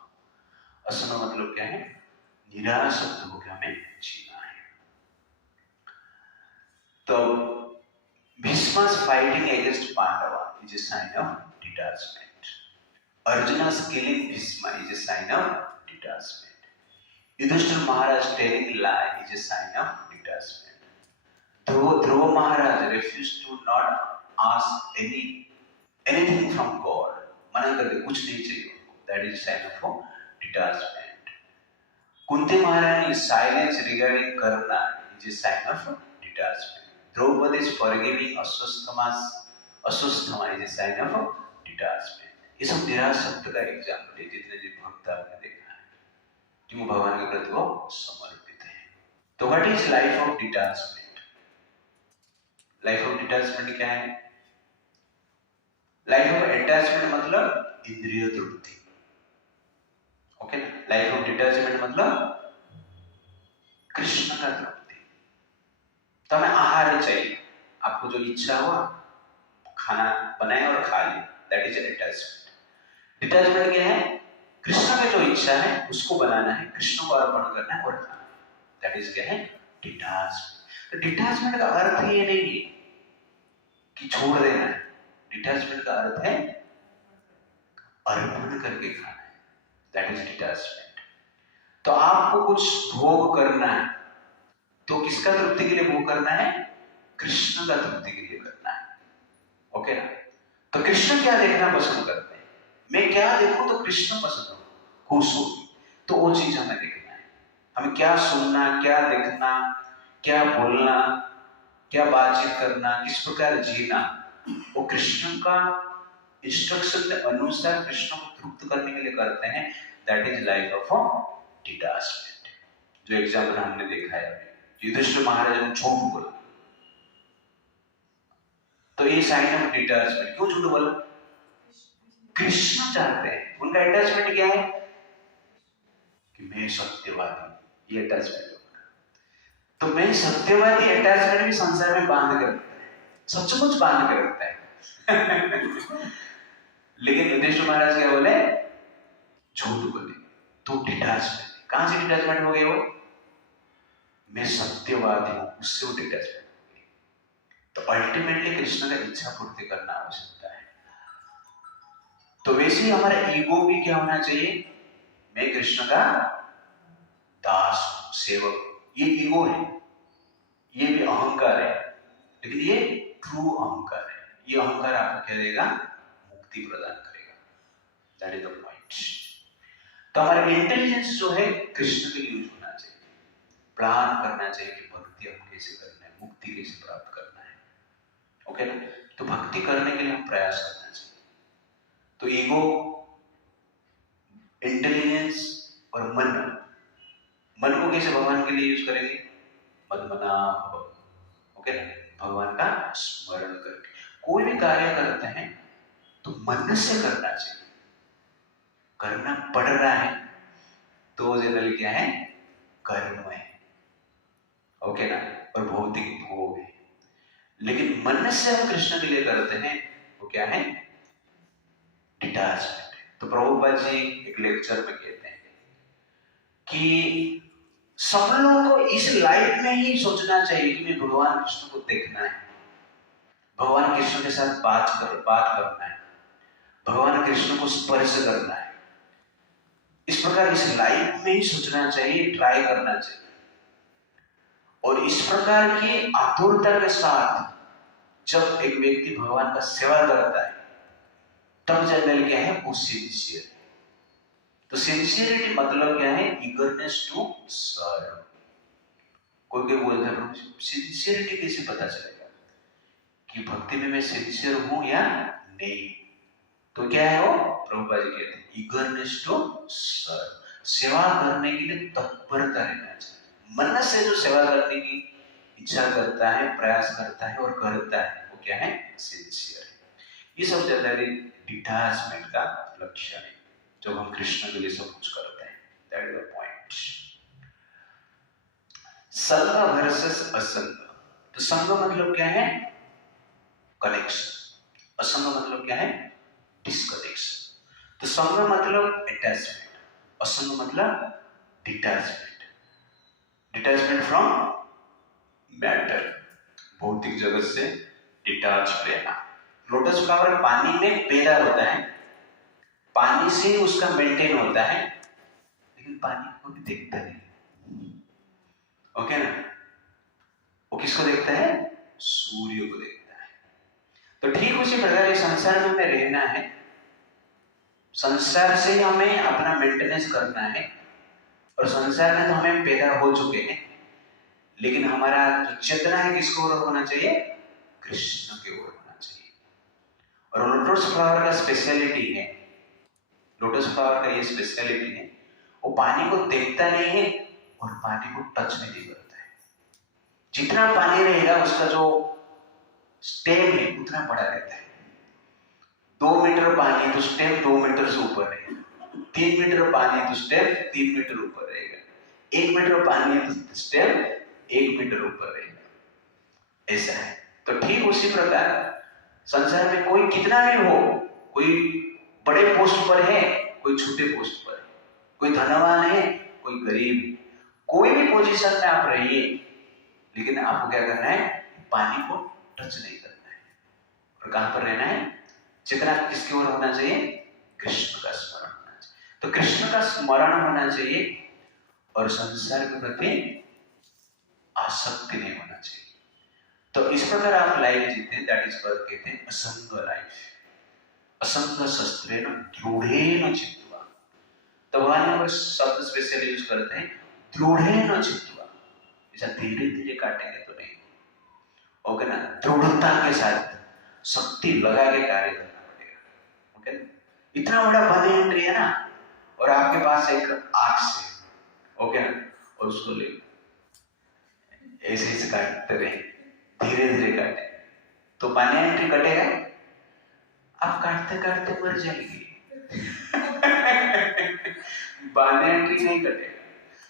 असंग मतलब क्या है? निरासक्त होकर हमें जीना है। तो Bhishma's fighting against Pandava is a sign of detachment. Arjuna's killing Bhishma is a sign of detachment. Yudhishthira Maharaj telling lie is a sign of detachment. Dhruva Maharaj refused to not ask anything from God. मना कर दे, कुछ नहीं चाहिए उनको. That is a sign of detachment. Kunti Maharani's silence regarding Karna is a sign of detachment. Draupadi is forgiving Ashwasthama is a sign of detachment. ये सब निरासक्त का एग्जाम्पल है, जितने जो भक्त आपने देखा है, जो भगवान के प्रति वो समर्पित है। तो what is life of detachment? Life of detachment क्या है? लाइफ ऑफ अटैचमेंट मतलब इंद्रिय तृप्ति। ओके ना? लाइफ ऑफ डिटैचमेंट मतलब कृष्ण का तृप्ति। तो हमें आहार चाहिए, आपको जो इच्छा हुआ खाना बनाए और खा ले, दैट इज डिटैचमेंट। डिटैचमेंट क्या है? कृष्ण की जो इच्छा है उसको बनाना है, कृष्ण को अर्पण करना है और खाना है, दैट इज क्या है? डिटैचमेंट। तो डिटैचमेंट का अर्थ ये नहीं है कि छोड़ देना है। डिटैचमेंट का अर्थ है अर्पण करके खाना है, दैट इज डिटैचमेंट। तो आपको कुछ भोग करना है, तो किसका तृप्ति के लिए भोग करना है? कृष्ण का तृप्ति के लिए करना है। ओके ना? तो कृष्ण क्या देखना पसंद करते हैं? मैं क्या देखूं तो कृष्ण पसंद हो, खुश हो, तो वो चीज हमें देखना है। हमें क्या सुनना, क्या देखना, क्या बोलना, क्या बातचीत करना, किस प्रकार जीना, वो कृष्ण का इंस्ट्रक्शन के अनुसार कृष्ण को तृप्त करने के लिए करते हैं। That is life of detachment. जो एग्जाम्पल हमने देखा है, युधिष्ठिर महाराज ने झूठ बोला, तो ये साइन ऑफ डिटैचमेंट। क्यों झूठ बोला? कृष्ण चाहते हैं, उनका अटैचमेंट क्या है कि मैं सत्यवादी, ये अटैचमेंट होगा। तो मैं सत्यवादी अटैचमेंट भी संसार में बांध कर रखता है, सचमुच बांध कर रखता है। लेकिन युधिष्ठिर महाराज क्या बोले? झूठ बोले, तो डिटैचमेंट। कहां से डिटैचमेंट हो गए? वो मैं सत्यवादी हूं, उससे वो डिटैचमेंट। तो अल्टीमेटली कृष्ण का इच्छा पूर्ति करना आवश्यकता है। तो वैसे ही हमारा ईगो भी क्या होना चाहिए? मैं कृष्ण का दास, सेवक। ये ईगो है, ये भी अहंकार है, लेकिन ये ट्रू अहंकार है। ये अहंकार आपको क्या देगा? मुक्ति प्रदान करेगा। That is the point. तो हमारा इंटेलिजेंस जो है कृष्ण के लिए यूज होना चाहिए, प्लान करना चाहिए कि भक्ति हम कैसे करना है, मुक्ति कैसे प्राप्त करना है। ओके ना? तो भक्ति करने के लिए हम प्रयास करना चाहिए। तो ईगो, इंटेलिजेंस और मन को कैसे भगवान के लिए यूज करेंगे? मन्मना भव। ओके ना, भगवान का स्मरण करके कोई भी कार्य करते हैं तो मन से करना चाहिए। करना पड़ रहा है तो जनरली क्या है, कर्म है। ओके ना, और भौतिक भोग है। लेकिन मन से हम कृष्ण के लिए करते हैं वो क्या है, डिटैचमेंट। तो प्रभुपाद जी एक लेक्चर में कहते हैं कि सब लोगों को इस लाइफ में ही सोचना चाहिए कि मैं भगवान कृष्ण को देखना है, भगवान कृष्ण के साथ बात करना है, भगवान कृष्ण को स्पर्श करना है। इस प्रकार इस लाइफ में ही सोचना चाहिए, ट्राई करना चाहिए। और इस प्रकार की आतुरता के साथ जब एक व्यक्ति भगवान का सेवा करता है तब जनरल क्या है, वो सिंसियर। तो सिंसियरिटी मतलब क्या है, ईगरनेस टू सर्व। कोई कोई बोलता है सिंसियरिटी कैसे पता चलेगा कि भक्ति में मैं सिंसियर हूं या नहीं? तो क्या है वो, प्रभुपाद जी कहते हैं ईगरनेस टू सर्व। सेवा करने के लिए तत्परता रहना चाहिए। मन से जो सेवा करने की इच्छा करता है, प्रयास करता है और करता है, वो क्या है, सिंसियर है। ये सब जनरली डिटैचमेंट का लक्षण है जब हम कृष्ण के लिए सब कुछ करते हैं। That is the point. संग वर्सेस असंग। तो संग मतलब क्या है, कनेक्शन। असंग मतलब क्या है, डिस्कनेक्शन। तो संग मतलब अटैचमेंट, असंग मतलब डिटैचमेंट। डिटैचमेंट फ्रॉम मैटर, भौतिक जगत से डिटैच रहना। लोटस फ्लावर पानी में पैदा होता है, पानी से उसका मेंटेन होता है, लेकिन पानी को भी देखता नहीं। ओके ना, वो किसको देखता है, सूर्य को देखता है। तो ठीक उसी प्रकार इस संसार में हमें रहना है, संसार से हमें अपना मेंटेनेंस करना है। और संसार में तो हमें पैदा हो चुके हैं, लेकिन हमारा जो चेतना है किसको ओर होना चाहिए, कृष्ण की ओर होना चाहिए। और लोटस फ्लावर का स्पेशलिटी है, लोटस फ्लावर का ये स्पेशलिटी है, वो पानी को देखता नहीं है और पानी को टच भी नहीं करता है। जितना पानी रहेगा उसका जो स्टेम है उतना बड़ा रहता है। 2 मीटर पानी तो स्टेम 2 मीटर से ऊपर रहेगा, 3 मीटर पानी तो स्टेम 3 मीटर ऊपर रहेगा, 1 मीटर पानी तो स्टेम 1 मीटर ऊपर रहेगा। ऐसा है। तो ठीक उसी प्रकार संसार में कोई कितना भी हो, कोई बड़े पोस्ट पर है, कोई छोटे पोस्ट पर है, कोई धनवान है, कोई गरीब है, कोई भी पोजीशन में आप रहिए, लेकिन आपको क्या करना है, पानी को टच नहीं करना है। और कहां पर रहना है, चेतना किसकी ओर होना चाहिए, कृष्ण का स्मरण होना चाहिए। तो कृष्ण का स्मरण होना चाहिए और संसार के प्रति आसक्ति नहीं होना चाहिए। तो इस प्रकार आप लाइफ जीते हैं, दैट इज कॉल्ड, कहते हैं असंग लाइफ। असंग शस्त्रेण दृढ़ेन चित्वा। तो भगवान यहाँ पर शब्द स्पेशल यूज करते हैं, दृढ़ेन चित्वा। ऐसा धीरे धीरे काटेंगे तो नहीं, ओके ना, दृढ़ता के साथ शक्ति लगा के कार्य करना पड़ेगा। ओके ना, इतना बड़ा बंद है ना, और आपके पास एक आग से, ओके ना, और उसको ले ऐसे ऐसे काटते रहे, धीरे धीरे काटे तो पानी एंट्री कटेगा, आप काटते काटते मर जाएंगे। बाने एंट्री नहीं कटेगा।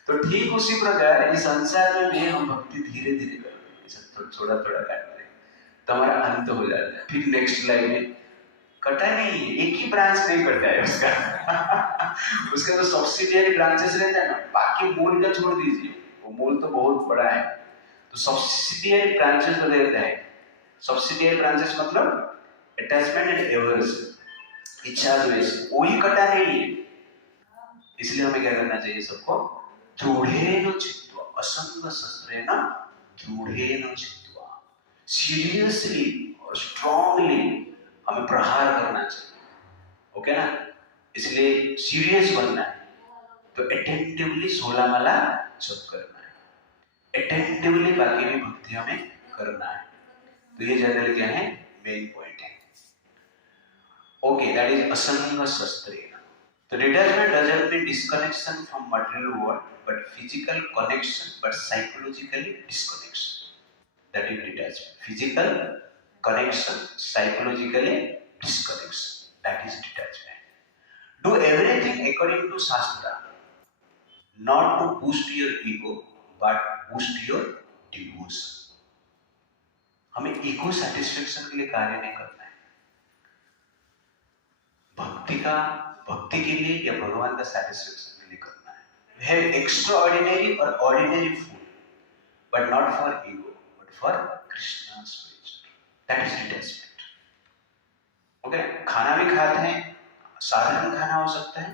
तो ठीक उसी प्रकार इस संसार में भी हम भक्ति धीरे धीरे करते हैं, थोड़ा थोड़ा काटते हैं तो हमारा अंत हो जाता है। फिर नेक्स्ट लाइफ में कटा नहीं है, एक ही ब्रांच नहीं कटा है उसका। उसका तो सब्सिडियरी ब्रांचेस रहता है ना, बाकी मूल का छोड़ दीजिए, वो मूल तो बहुत बड़ा है। तो सब्सिडियरी ब्रांचेस तो रहता है। सब्सिडियरी ब्रांचेस मतलब अटैचमेंट एंड एवर्सन, इच्छा द्वेष, वही कटा नहीं है। इसलिए हमें क्या करना चाहिए, सबको दृढ़ेन चित्वा, असंग शस्त्रेण दृढ़ेन चित्वा, सीरियसली और स्ट्रांगली हमें प्रहार करना चाहिए। ओके ना, इसलिए सीरियस बनना है तो अटेंटिवली 16 माला जप करना है, अटेंटिवली बाकी भी भक्ति हमें करना है। तो ये जनरल क्या है, मेन पॉइंट है। ओके, दैट इज असंग शस्त्रेण। तो detachment doesn't mean disconnection from material world, but physical connection, but psychologically disconnection. That is detachment. Physical connection, psychologically disconnection. That is detachment. Do everything according to Shastra, not to boost your ego, but boost your devotion. हमें ईगो सेटिस्फेक्शन के लिए कार्य नहीं करना है। भक्ति के लिए या भगवान का सेटिस्फेक्शन के लिए करना है। We have extraordinary or ordinary food, but not for ego, but for Krishna's pleasure. That is detachment. Okay, खाना भी खाते हैं, साधारण खाना हो सकता है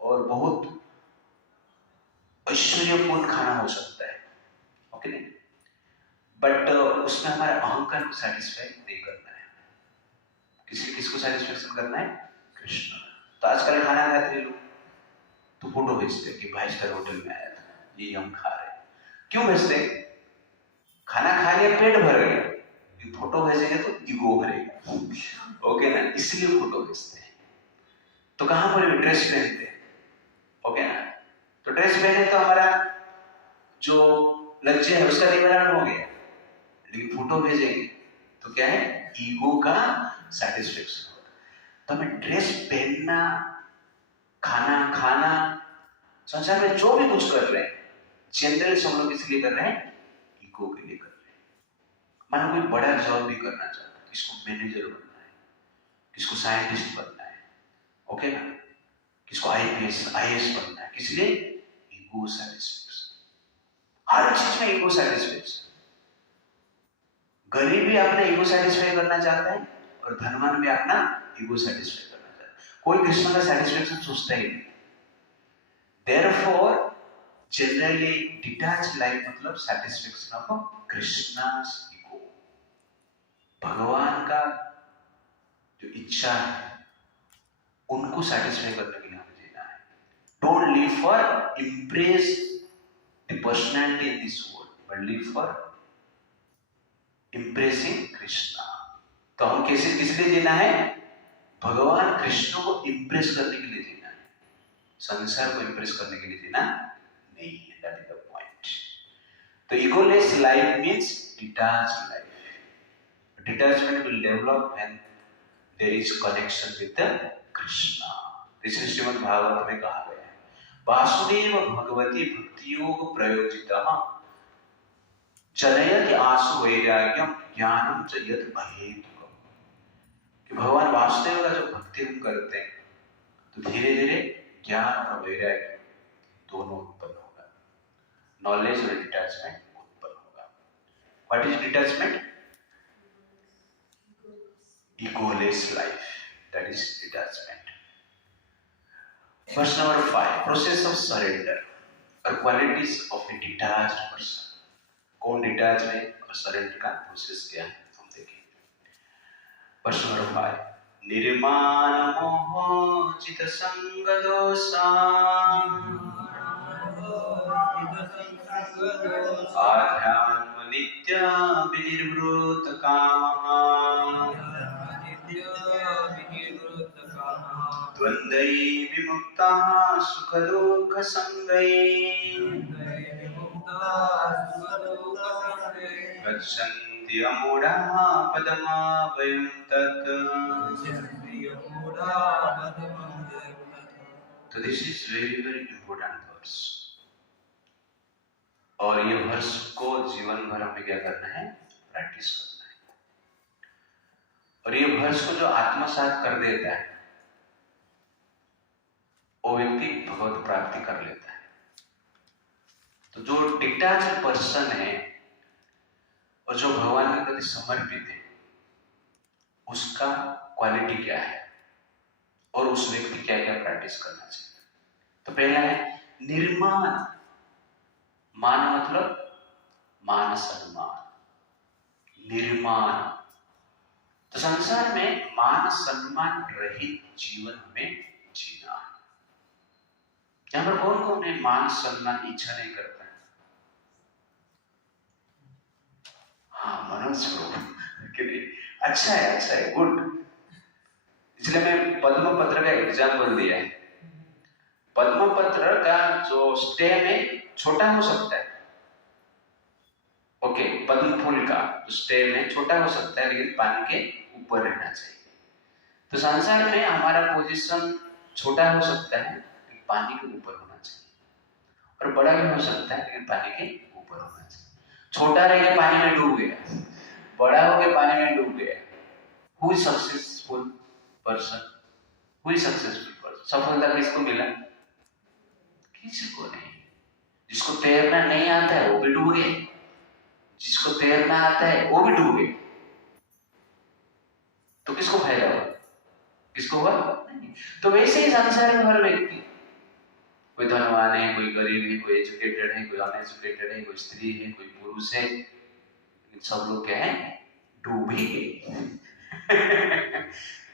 और बहुत ऐश्वर्यपूर्ण खाना हो सकता है, ओके नहीं, बट उसमें हमारे अहंकार को सेटिस्फाई नहीं करना है। किसको सेटिस्फेक्शन करना है? कृष्ण। तो आजकल खाना खाते हैं लोग तो फोटो भेजते हैं कि 5 स्टार होटल में आया था, ये हम खा रहे हैं। क्यों भेजते हैं? खाना खा लिया, पेट भर गया, ये फोटो भेजेंगे तो ईगो भरेगा, ओके ना, इसलिए फोटो भेजते हैं। तो कहां पर भी ड्रेस पहनते हैं, ओके ना, तो ड्रेस पहने तो हमारा जो लज्जा है उसका निवारण हो गया, लेकिन फोटो भेजेंगे तो क्या है? ईगो का सेटिस्फेक्शन होगा। तो हमें ड्रेस पहनना, खाना खाना, संसार में जो भी कुछ कर रहे हैं जनरली सब लोग इसलिए कर रहे हैं, ईगो के लिए कर रहे हैं। मानो कोई बड़ा जॉब भी करना चाहता है, किसको मैनेजर बनना है, किसको साइंटिस्ट बनना है, ओके ना, किसको आईपीएस आईएएस बनना है, किस लिए? Ego satisfaction. हर चीज में ईगो सेटिस्फेक्शन। गरीब भी अपना ईगो सेटिस्फाई करना चाहता है और धनवान भी अपना ईगो सेटिस्फाई करना चाहता है। कोई कृष्ण का सेटिस्फेक्शन सोचता ही नहीं। Therefore, generally detached life मतलब satisfaction of Krishna's ego. भगवान का जो इच्छा है उनको सेटिस्फाई करने के लिए हमें जीना है। Don't live for impress the personality in this world, but live for impressing Krishna. तो हम किस लिए जीना है? भगवान कृष्ण को इम्प्रेस करने के लिए जीना है, संसार को इम्प्रेस करने के लिए जीना नहीं है। That is the point. तो egoless life means detached life. Detachment will develop when there is connection with the Krishna. इसे श्रीमद् भागवत में कहा गया है, वासुदेव भगवती भक्ति योग प्रयोजितः जनयति आसु वैराग्यम ज्ञानम च यत् अहेतुकम्। कि भगवान वासुदेव का जो भक्ति हम करते हैं तो धीरे धीरे ज्ञान और वैराग्य दोनों उत्पन्न होगा, नॉलेज और डिटैचमेंट उत्पन्न होगा। What is detachment? Egoless life, that is detachment. Verse number 5, process of surrender और qualities of a detached person. कौन डिटैच है और सरेंडर का प्रोसेस क्या है हम देखेंगे। वर्स नंबर 5, निर्माण मोह चित संग दोषा आध्यात्म नित्य विनिवृत्त कामः द्वंद्वै विमुक्तः सुख दुःख संगै गच्छन्ति अमूढाः पदमावयं तत्। तो this is very very important verse, और ये वर्स को जीवन भर हमें क्या करना है? प्रैक्टिस करना है। और ये वर्स को जो आत्मसात कर देता है वो व्यक्ति भगवत प्राप्ति कर लेता है। तो जो डिटैच्ड पर्सन है और जो भगवान के प्रति समर्पित है उसका क्वालिटी क्या है और उस व्यक्ति क्या क्या प्रैक्टिस करना चाहिए। तो पहला है निर्माण। मान मतलब मान सम्मान, निर्माण। तो संसार में मान सम्मान रहित जीवन हमें जीना है। यहां पर कौन कौन है मान सम्मान इच्छा नहीं करता है? हाँ, मनोज प्रभु। अच्छा है, गुड। इसलिए मैं पद्म पत्र का एग्जाम्पल दिया है। पद्मपत्र का जो स्टेम है छोटा हो सकता है, ओके, पद्म फूल का जो स्टेम है छोटा हो सकता है, लेकिन पानी के ऊपर रहना चाहिए। तो संसार में हमारा पोजीशन छोटा हो सकता है लेकिन पानी के ऊपर होना चाहिए, और बड़ा भी हो सकता है लेकिन पानी के ऊपर होना चाहिए। छोटा रह के पानी में डूब गया, बड़ा हो के पानी में डूब गया, who is successful person, who is successful person, सफलता किसको मिला? किसी को नहीं। जिसको तैरना नहीं आता है वो भी डूब गए, जिसको तैरना आता है वो भी डूब गए। तो किसको फायदा हुआ? किसको हुआ? नहीं। तो वैसे ही संसार में हर व्यक्ति, कोई धनवान है, कोई गरीब है, कोई एजुकेटेड है, कोई अनएजुकेटेड है, कोई स्त्री है, कोई पुरुष है, लेकिन सब लोग क्या है? डूब ही गए।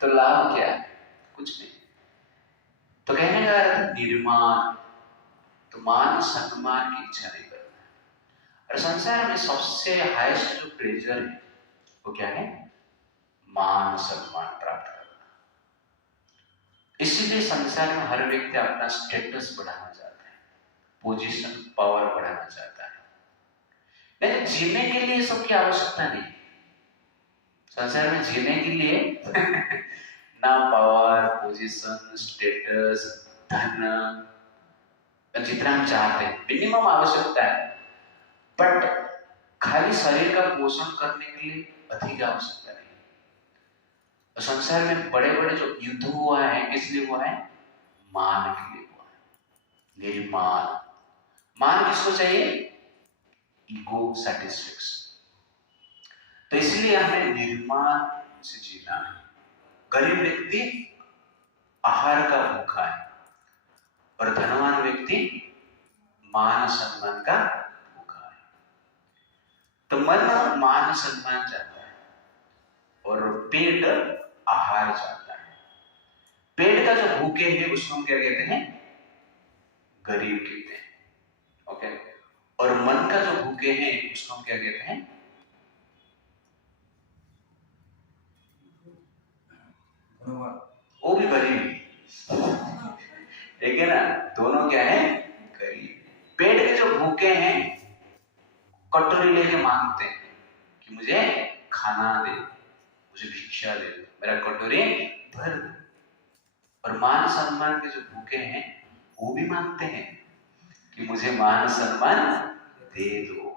तो लाभ क्या है? कुछ नहीं। तो कहने का अर्थ निर्माण, तो मान सम्मान की इच्छा नहीं करना। और संसार में सबसे हाईएस्ट जो प्लेजर है वो क्या है? मान सम्मान प्राप्त करना। इसीलिए संसार में हर व्यक्ति अपना स्टेटस बढ़ाना चाहता है, पोजीशन, पावर बढ़ाना चाहता है। लेकिन जीने के लिए सबकी आवश्यकता नहीं। संसार में जीने के लिए ना पावर, पोजीशन, स्टेटस, धन, जितना हम चाहते हैं मिनिमम आवश्यकता है, बट खाली शरीर का पोषण करने के लिए अधिक आवश्यकता नहीं। तो संसार में बड़े बड़े जो युद्ध हुआ है किस लिए हुआ है? मान के लिए हुआ है। निर्माण, मान किसको चाहिए? Ego satisfaction. तो इसलिए हमें निर्माण से जीना है। गरीब व्यक्ति आहार का भूखा है और धनवान व्यक्ति मान सम्मान का भूखा है। तो मन मान सम्मान चाहता है और पेट आहार चाहता है। पेट का जो भूखे है उसको हम क्या कहते हैं? गरीब कहते हैं, ओके। और मन का जो भूखे हैं उसको हम क्या कहते हैं? वो भी गरीब है ना, दोनों क्या है? गरीब। पेट के जो भूखे हैं कटोरी लेके मांगते हैं कि मुझे खाना दे, मुझे भिक्षा दे, मेरा कटोरी भर दे। और मान सम्मान के जो भूखे हैं वो भी मांगते हैं कि मुझे मान सम्मान दे दो।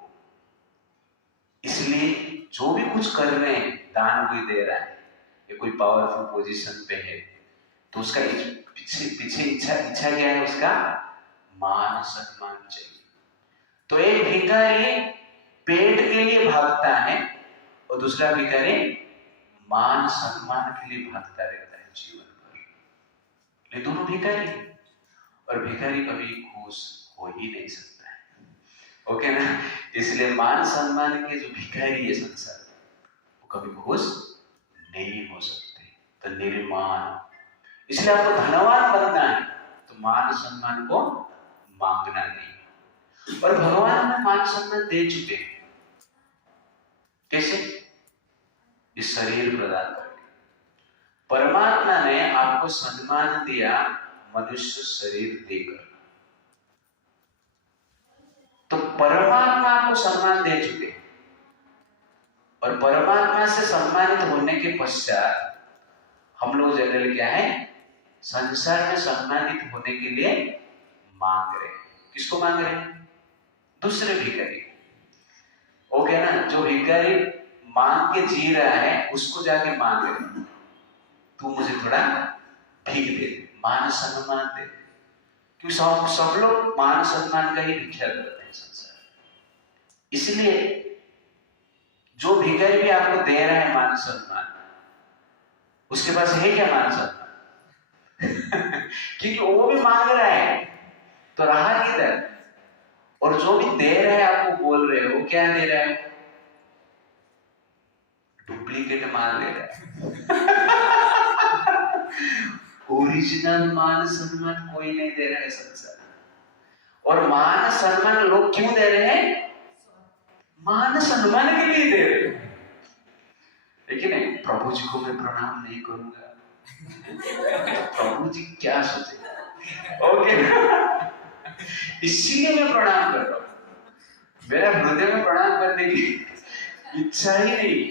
इसलिए जो भी कुछ कर रहे हैं, दान कोई दे रहा है या कोई पावरफुल पोजीशन पे है, तो उसका पीछे इच्छा क्या है? उसका मान सम्मान चाहिए। तो एक भिखारी पेट के लिए भागता है और दूसरा भिखारी मान सम्मान के लिए भागता रहता है जीवन भर। ये दोनों भिखारी, और भिखारी कभी खुश हो ही नहीं सकता है, ओके ना। इसलिए मान सम्मान के जो भिखारी है संसार, वो कभी खुश नहीं हो सकते। तो निर्माण, इसलिए आपको धनवान बनना है तो मान सम्मान को मांगना नहीं। और भगवान हमें मान सम्मान दे चुके हैं। कैसे? इस शरीर प्रदान करके परमात्मा ने आपको सम्मान दिया मनुष्य शरीर देकर। तो परमात्मा आपको सम्मान दे चुके हैं, और परमात्मा से सम्मानित होने के पश्चात हम लोग जनरली क्या है? संसार में सम्मानित होने के लिए मांग रहे हैं। किसको मांग रहे हैं? दूसरे भिखारी, ओके ना। जो भिखारी मांग के जी रहा है उसको जाके मांग रहे हैं, तू मुझे थोड़ा भीख दे, मान सम्मान दे। क्यों? सब लोग मान सम्मान का ही भिक्षा करते हैं संसार। इसलिए जो भिखारी भी आपको दे रहा है मान सम्मान, उसके पास है क्या मान सम्मान? क्योंकि वो भी मांग रहा है, तो रहा किधर? और जो भी दे रहा है आपको बोल रहे हो, वो क्या दे रहा है? डुप्लीकेट माल दे रहा है। ओरिजिनल मान सम्मान कोई नहीं दे रहा है संसार। और मान सम्मान लोग क्यों दे रहे हैं? मान सम्मान के लिए दे रहे हैं। लेकिन प्रभु जी को मैं प्रणाम नहीं करूंगा, प्रभु जी क्या सोचेगा, ओके ओके इसीलिए मैं प्रणाम कर रहा हूं। मेरा हृदय में प्रणाम करने की इच्छा ही नहीं,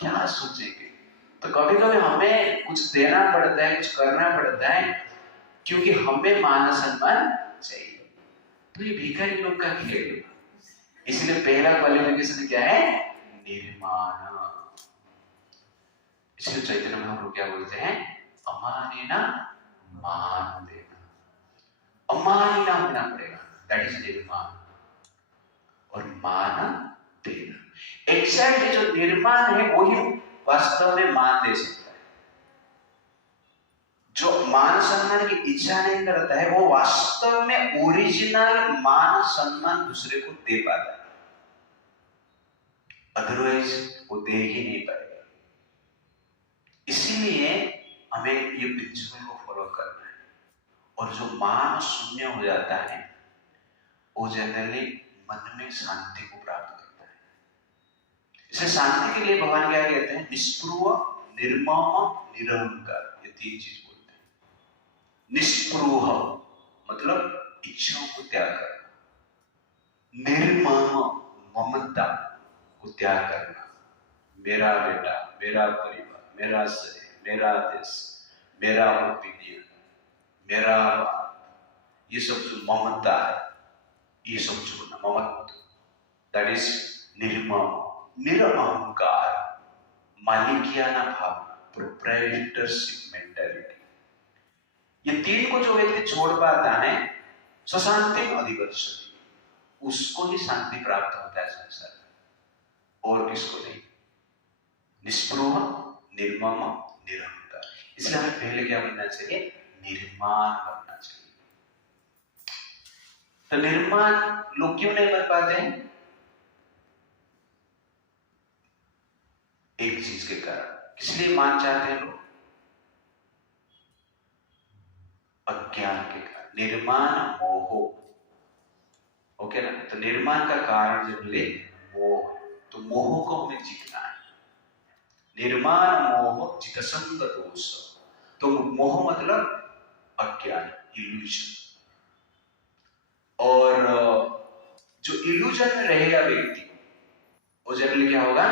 क्या सोचेंगे। तो कभी कभी हमें कुछ देना पड़ता है, कुछ करना पड़ता है, क्योंकि हमें मान सम्मान चाहिए। तो ये भिखारी लोग का खेल है। इसलिए पहला क्वालिफिकेशन क्या है? निर्माण। इसलिए चैतन्य महाप्रभु क्या बोलते हैं? अमानिना मान देना, अमानिना होना पड़ेगा, दैट इज निर्माण। और मान देना, एक्सैक्टली जो निर्माण है वही वास्तव में मान दे सकता है। जो मान सम्मान की इच्छा नहीं करता है वो वास्तव में ओरिजिनल मान सम्मान दूसरे को दे पाता है, अदरवाइज वो दे ही नहीं पाएगा। इसीलिए हमें ये प्रिंसिपल को फॉलो करना है। और जो मान शून्य हो जाता है वो जनरली मन में शांति को प्राप्त करता है। इसे शांति के लिए भगवान क्या कहते हैं? निष्पृह, निर्मम, निरहंकार, ये तीन चीज बोलते हैं। निष्पृह मतलब इच्छाओं को त्याग करना, निर्मम ममता को त्याग करना, मेरा बेटा, मेरा परिवार, मेरा शरीर, मेरा देश, मेरा ओपिनियन, मेरा, ये सब जो ममता है ये सब छोड़ना, ममत्व, दैट इज निर्मम। निरअहंकार, मालिकियाना भावना, प्रोप्राइटरशिप मेंटालिटी, ये तीन को जो व्यक्ति छोड़ पाता है, सशांति अधिगच्छति, उसको ही शांति प्राप्त होता है संसार में, और किसको नहीं। निष्पृह, निर्मम, निरहंकार। इसलिए हमें पहले क्या बनना चाहिए? निर्माण बनना चाहिए। तो निर्माण लोग क्यों नहीं बन पाते हैं? एक चीज के कारण। किस लिए मान चाहते हैं लोग? अज्ञान के कारण। निर्माण मोह, ओके ना। तो निर्माण का कारण जब ले मोह, तो मोह को हमें जीतना है। निर्माण मोह जितसंग दोष, तो मोह मतलब अज्ञान, इल्यूजन। और जो इल्यूजन में रहेगा व्यक्ति, वो जनरली क्या होगा?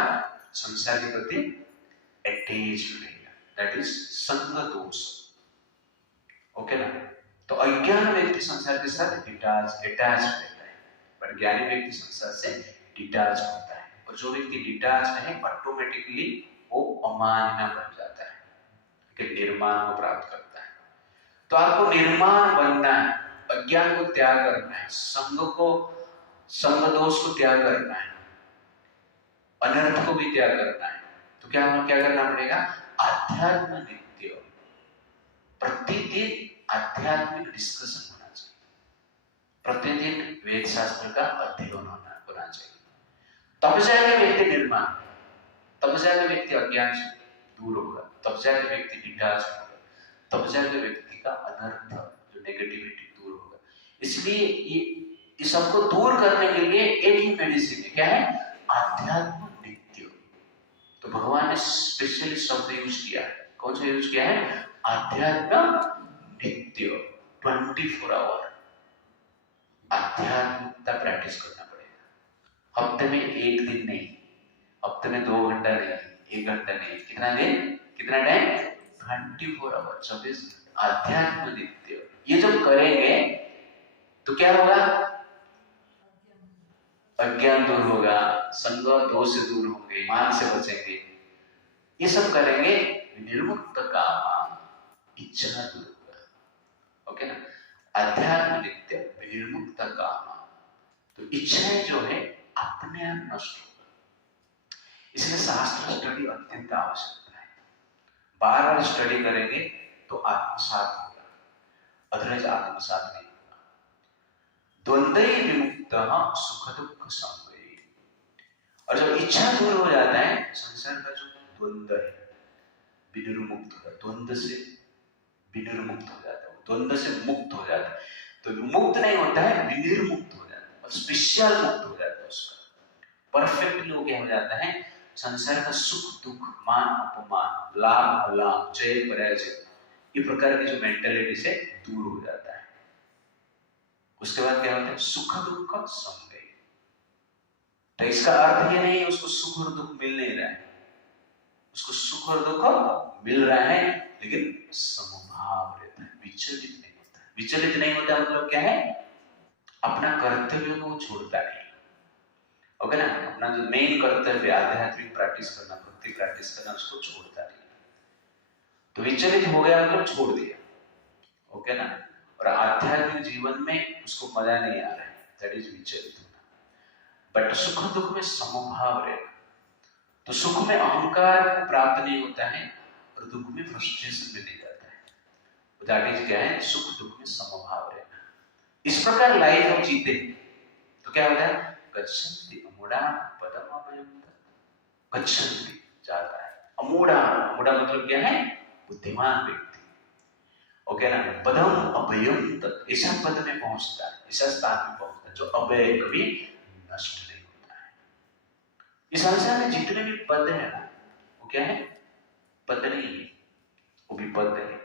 संसार के प्रति अटैच रहेगा, दैट इज संग दोष, ओके ना। तो अज्ञान व्यक्ति संसार के साथ अटैच रहता है, पर ज्ञानी व्यक्ति संसार से डिटैच होता है। और जो व्यक्ति डिटैच है ऑटोमेटिकली वो अमानिना बन जाता है, कि निर्माण को प्राप्त करता है। तो आपको निर्माण बनना है, अज्ञान को त्याग करना है, संग दोष को त्याग करना है, अनर्थ को भी त्याग करना है। तो क्या करना पड़ेगा? आध्यात्म नित्य, प्रतिदिन आध्यात्मिक डिस्कशन होना चाहिए, प्रतिदिन वेद शास्त्र का अध्ययन होना चाहिए। तब जाएगा व्यक्ति निर्माण, तब जाएगा व्यक्ति अज्ञान से दूर होगा, तब जाएगा व्यक्ति डिटैच होगा, तब जाएगा व्यक्ति का अनर्थ, जो नेगेटिविटी, दूर होगा। इसलिए ये सबको दूर करने के लिए एक ही मेडिसिन है, क्या है? आध्यात्म नित्य। तो भगवान ने स्पेशली शब्द यूज किया है, कौन सा यूज किया है? आध्यात्म नित्य, 24 आवर आध्यात्मिकता प्रैक्टिस करना पड़ेगा। हफ्ते में एक दिन नहीं, हफ्ते में 2 घंटा नहीं, 1 घंटा नहीं, कितना दिन, कितना टाइम? 24 आवर, 24 आध्यात्म नित्य। ये जब करेंगे तो क्या होगा? अज्ञान दूर होगा, संग दोष से दूर होंगे, मान से बचेंगे। ये सब करेंगे, निर्मुक्त काम, इच्छा दूर होगा, ओके ना। अध्यात्म नित्य, निर्मुक्त काम, तो इच्छाएं जो है अपने आप नष्ट होगा। इसलिए शास्त्र स्टडी अत्यंत आवश्यक है। बार बार स्टडी करेंगे तो आत्मसात होगा, अदरवाइज आत्मसात नहीं होगा। द्वंद्व विमुक्त सुख दुख संगई, और जब इच्छा दूर हो जाता है, संसार का जो द्वंद्व है विनिर्मुक्त होता है, द्वंद्व से विनिर्मुक्त हो जाता है, द्वंद्व से मुक्त हो जाता है। तो मुक्त नहीं होता है, विनिर्मुक्त हो जाता है, और स्पेशल मुक्त हो जाता है उसका। परफेक्टली हो गया हो जाता है। संसार का सुख दुख, मान अपमान, लाभ अलाभ, जय पराजय, ये प्रकार की जो मेंटालिटी से दूर हो जाता है। उसके बाद क्या होता है? सुख दुख समगई। तो इसका अर्थ ये नहीं उसको सुख और दुख मिल नहीं रहा है, उसको सुख और दुख मिल रहा है लेकिन समभाव रहता है, विचलित नहीं होता। विचलित नहीं होता मतलब क्या है? अपना कर्तव्य को छोड़ता नहीं। ओके ना? अपना जो मेन कर्तव्य आध्यात्मिक प्रैक्टिस करना, भक्ति प्रैक्टिस करना, उसको छोड़ता नहीं। तो विचलित हो गया मतलब छोड़ दिया। ओके ना? और आध्यात्मिक जीवन में उसको मजा नहीं आ रहा है, दैट इज विचलित होना। बट सुख दुख में समभाव रहना, तो सुख में अहंकार प्राप्त नहीं होता है और दुख में फ्रस्ट्रेशन में नहीं जाता है। दैट इज क्या है? सुख दुख में समभाव रहना। इस प्रकार लाइफ हम जीते तो क्या होता है? गच्छन्ति अमूढ़ा पदम अभयम्। गच्छन्ति जाता है, अमूढ़ा, अमूढ़ा मतलब क्या है? बुद्धिमान व्यक्ति। ओके ना? पदम अभयम्, ऐसा पद में पहुंचता है, ऐसा स्थान में पहुंचता है जो अभय, कभी नष्ट नहीं होता है। इस संसार में जितने भी पद है ना, वो क्या है? पद नहीं है, वो विपद है।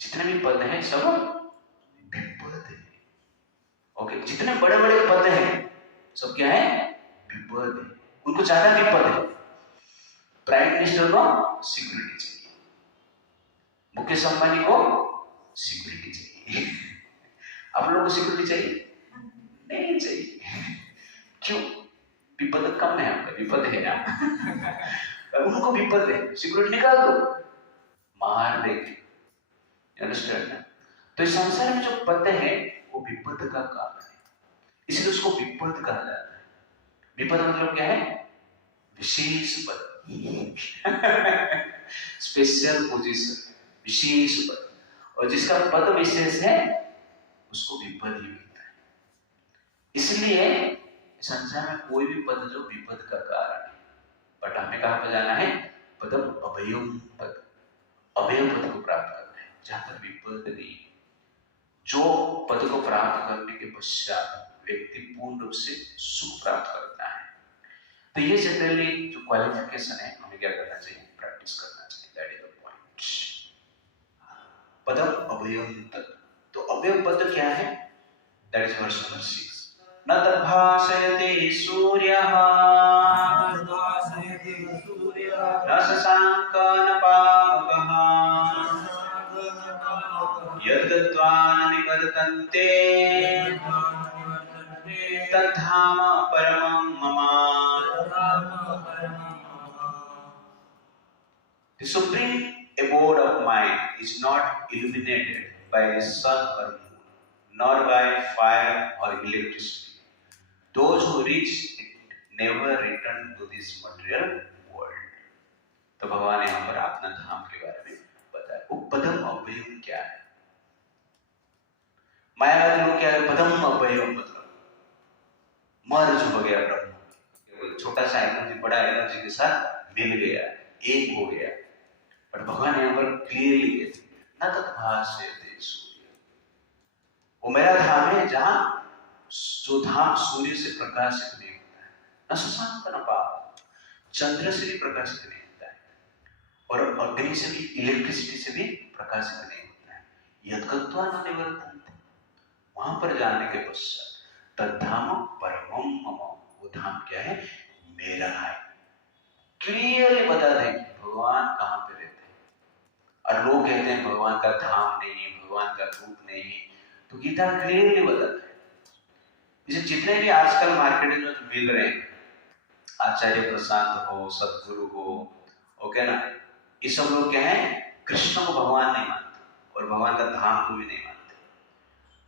जितने भी पद हैं सब विपद है। ओके, जितने बड़े बड़े पद हैं सब क्या है? विपद है। उनको ज्यादा विपद है। प्राइम मिनिस्टर को सिक्योरिटी चाहिए, मुकेश अंबानी को सिक्योरिटी चाहिए। आप लोगों को सिक्योरिटी चाहिए? नहीं चाहिए। क्यों? विपद कम है, आपका विपद है ना। उनको विपद है, सिक्योरिटी निकाल दो, मार देंगे। अंडरस्टैंड ना? तो इस संसार में जो पद है वो विपद का कारण है, इसलिए उसको विपद कहा जाता है। विपद मतलब क्या है? विशेष पद, स्पेशल पोजीशन, विशेष पद। और जिसका पद विशेष है उसको विपद ही मिलता है। इसलिए संसार में कोई भी पद जो विपद का कारण है, बट हमें कहां पर जाना है? पदम अभयम् पद, अभय पद को प्राप्त करना है जहां पर विपद नहीं। जो पद को प्राप्त करने के पश्चात व्यक्ति पूर्ण रूप से सुख प्राप्त करता है। तो ये जनरली जो क्वालिफिकेशन है, हमें क्या करना चाहिए? प्रैक्टिस करना चाहिए। That is the point. पदम अभयम् तत्, तो अभय पद क्या है? That is verse number 6। न तद्भासयते सूर्यः न शशांक न पावकः यद्गत्वा न निवर्तन्ते तद्धाम परमं मम। The supreme abode of mind is not illuminated by the sun or moon, nor by fire or electricity. Those who reach it never return to this material world. तो भगवान ने यहाँ पर अपना धाम के बारे में बताया। वो पदम अभयम् क्या है? मायावादी लोग क्या है? पदम अभयम् मतलब मर्ज हो गया ब्रह्म, छोटा सा एनर्जी बड़ा एनर्जी के साथ मिल गया, एक हो गया। पर भगवान यहाँ पर क्लियरली कहते न तद्भासयते सूर्य, वो मेरा धाम है जहां जो धाम सूर्य से प्रकाशित नहीं होता है, न शशांक न पावक, चंद्र से भी प्रकाशित नहीं होता है, और अग्नि से भी, इलेक्ट्रिसिटी से भी प्रकाशित नहीं होता है। यद्गत्वा न निवर्तन्ते, वहां पर जाने के पश्चात तद्धाम परमं मम, वो धाम क्या है? मेरा है। क्लियरली बता दें कि भगवान कहां पे रहते हैं। और लोग कहते हैं भगवान का धाम नहीं, भगवान का रूप नहीं, तो गीता क्लियरली बताता है। इसे जितने भी आजकल मार्केट में मिल रहे हैं, आचार्य प्रशांत हो, सदगुरु हो, ओके ना, ये सब लोग क्या है? कृष्ण को भगवान नहीं मानते और भगवान का धाम को भी नहीं मानते,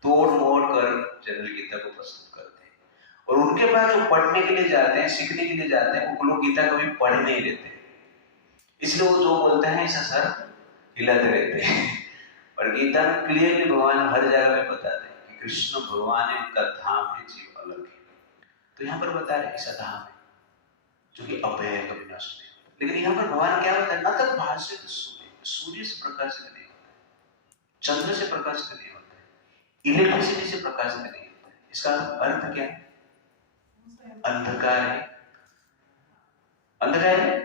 तोड़ मोड़ कर जनरल गीता को प्रस्तुत करते हैं। और उनके पास जो पढ़ने के लिए जाते हैं, सीखने के लिए जाते हैं, वो लोग गीता कभी पढ़ नहीं देते, इसलिए वो जो बोलते हैं ऐसा सर हिलाते रहते हैं। और गीता में क्लियरली भगवान हर जगह में बताते हैं कि कृष्ण भगवान है, उनका धाम है, जीव अलग है। तो यहाँ पर बता रहे ऐसा धाम है जो कि अभय है, कभी नष्ट नहीं होता। लेकिन यहाँ पर भगवान क्या बताया? न तद्भासयते सूर्य, सूर्य से प्रकाशित नहीं होता है, चंद्र से प्रकाशित नहीं होता है, इलेक्ट्रिसिटी से प्रकाशित नहीं होता है। इसका अर्थ क्या है? अंधकार है, अंधकार है।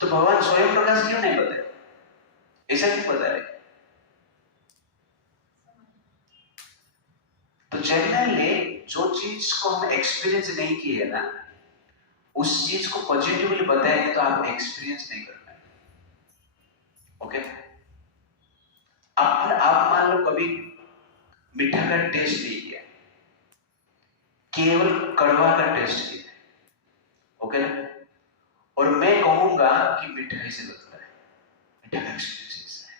तो भगवान स्वयं प्रकाश क्यों नहीं बताए? ऐसा क्यों बता रहे? तो जनरली जो चीज को हम एक्सपीरियंस नहीं किए ना, उस चीज को पॉजिटिवली बताएंगे तो आप एक्सपीरियंस नहीं कर पाएंगे। ओके, आप मान लो कभी मीठा का टेस्ट नहीं किया, केवल कड़वा का टेस्ट किया, ओके ना, और मैं कहूंगा कि मीठा ऐसे लगता है, मीठा का एक्सपीरियंस है,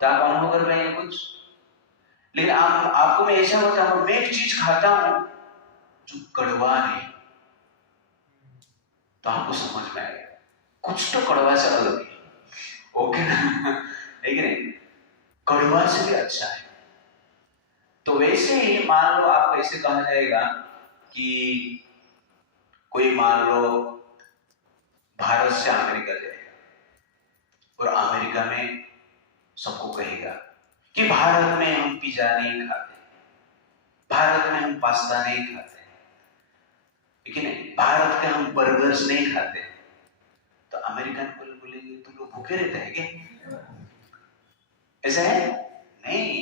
तो आप अनुभव कर पाएंगे कुछ। लेकिन आपको मैं ऐसा बताऊं, मैं एक चीज खाता हूं जो कड़वा नहीं, तो आपको समझ में आएगा कुछ तो कड़वा से अलग है, ओके ना, है कि नहीं, कड़वा से भी अच्छा है। तो वैसे ही मान लो आपको ऐसे कहा जाएगा कि कोई मान लो भारत से अमेरिका जाएगा और अमेरिका में सबको कहेगा कि भारत में हम पिज्जा नहीं खाते, भारत में हम पास्ता नहीं खाते, लेकिन भारत के हम बर्गर्स नहीं खाते, तो अमेरिकन बोलेंगे तुम लोग भूखे रहते हैं क्या? ऐसा है नहीं,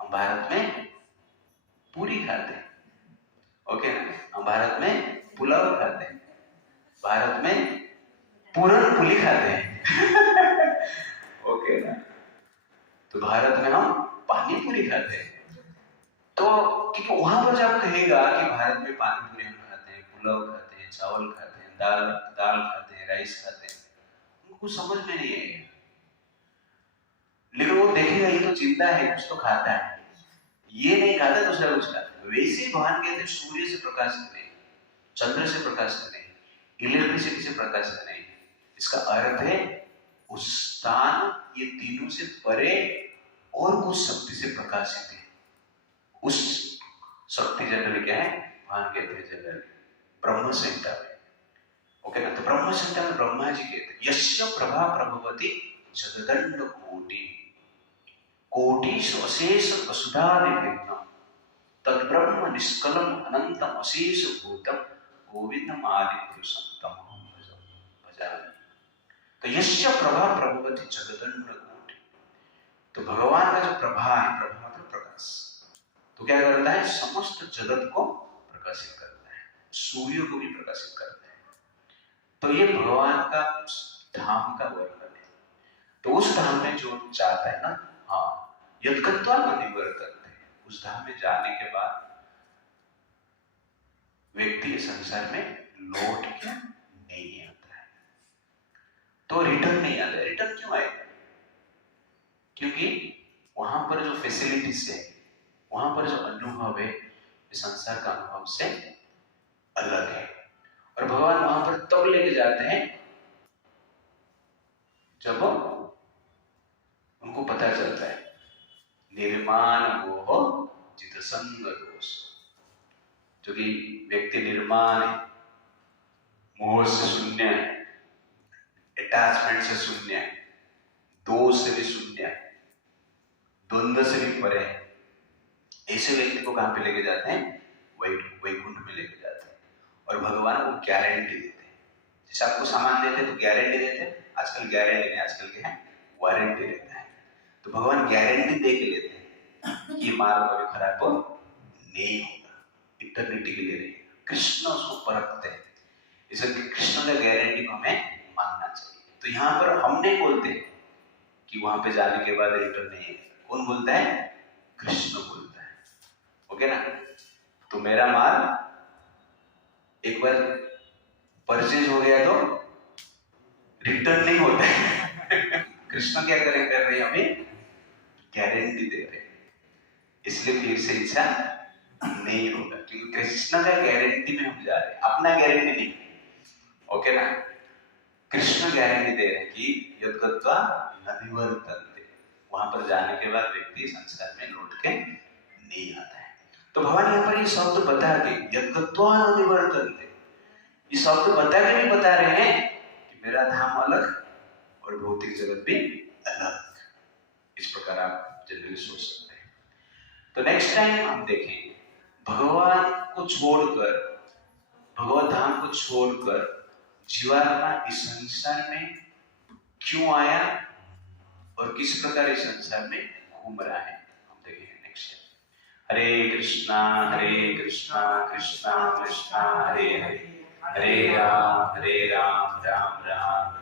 हम भारत में पूरी खाते हैं, ओके ना, हम भारत में पुलाव खाते हैं, भारत में पूरन पुली खाते हैं ओके ना, तो भारत में हम पानी पूरी खाते हैं। तो क्योंकि वहां पर जब कहेगा कि भारत में पानी पूरी हम खाते हैं, पुलाव खाते हैं, चावल खाते हैं, दाल दाल खाते हैं, राइस खाते हैं, उनको समझ में नहीं आएगा, लेकिन वो देखेगा ये तो जिंदा है, कुछ तो खाता है, ये नहीं खाता दूसरा कुछ खाता है। वैसे ही भगवान कहते हैं सूर्य से प्रकाशित नहीं, चंद्र से प्रकाशित नहीं, इलेक्ट्रिसिटी से प्रकाशित नहीं। इसका अर्थ है उस स्थान ये तीनों से परे और कुछ शक्ति से प्रकाशित है। उस शक्ति जनरली क्या है, भगवान कहते हैं जनरली ब्रह्म संहिता में, ओके ना, तो ब्रह्म संहिता में ब्रह्मा जी कहते हैं यस्य प्रभा प्रभवति जगदंड कोटि कोटिषु अशेष वसुधादिभिन्नम तद ब्रह्म निष्कलम अनंतम अशेष भूतम गोविंदम आदि पुरुषम तमहं भजामि। तो यस्य प्रभा प्रभवति जगदंड कोटि, तो भगवान का जो प्रभा है, प्रभा मतलब प्रकाश, तो क्या करता है, समस्त जगत को प्रकाशित करता है, सूर्य को भी प्रकाशित करता है। तो ये भगवान का धाम का वर्णन है। तो उस धाम में जो जाता है ना, हाँ, यद्गत्वा न निवर्तन्ते, उस धाम में जाने के बाद व्यक्ति संसार में लौट के नहीं आता है। तो रिटर्न नहीं आता है। रिटर्न क्यों आएगा? क्योंकि वहां पर जो फैसिलिटीज है, वहां पर जो अनुभव है, संसार का अनुभव से अलग है। और भगवान वहां पर तब लेके जाते हैं जब उनको पता चलता है निर्माण मोह जित संग दोष, जो कि व्यक्ति निर्माण है, मोह से शून्य है, अटैचमेंट से शून्य है, दोष से भी शून्य है, द्वंद्व से भी परे है, ऐसे व्यक्ति को कहां पे लेके जाते हैं? वैकुंठ में लेके जाते हैं। और भगवान को गारंटी देते हैं, जैसे आपको सामान देते हैं तो गारंटी देते हैं, आजकल गारंटी नहीं, आजकल क्या है, वारंटी देता है। तो भगवान गारंटी दे के लेते हैं कि ये माल कभी खराब नहीं होगा, इटर्निटी के लिए रहेगा। कृष्ण उसको परखते हैं, इसलिए कृष्ण का गारंटी को हमें मानना चाहिए। तो यहाँ पर हम नहीं बोलते कि वहां पे जाने के बाद रिटर्न नहीं है, कौन बोलता है? कृष्ण बोलता है, ओके ना। तो मेरा माल एक बार परचेज हो गया तो रिटर्न नहीं होता है कृष्ण क्या कर रहे हैं, हमें गारंटी दे रहे हैं, इसलिए फिर से इच्छा नहीं होगा, क्योंकि कृष्ण का गारंटी में हम जा रहे हैं, अपना गारंटी नहीं, ओके ना। कृष्ण गारंटी दे रहे हैं कि यद्गत्वा न निवर्तन्ते, वहां पर जाने के बाद व्यक्ति संसार में लौट के नहीं आता है। तो भगवान यहाँ पर ये शब्द बता के यद्गत्वा न निवर्तन्ते, ये शब्द बता के भी बता रहे हैं कि मेरा धाम अलग और भौतिक जगत भी अलग। इस प्रकार आप जनरली सोच सकते हैं। तो नेक्स्ट टाइम हम देखें भगवान को छोड़कर, भगवत धाम को छोड़कर जीवात्मा इस संसार में क्यों आया और किस प्रकार इस संसार में घूम रहा है, हम देखेंगे नेक्स्ट टाइम। हरे कृष्णा कृष्णा कृष्णा हरे हरे, हरे राम राम राम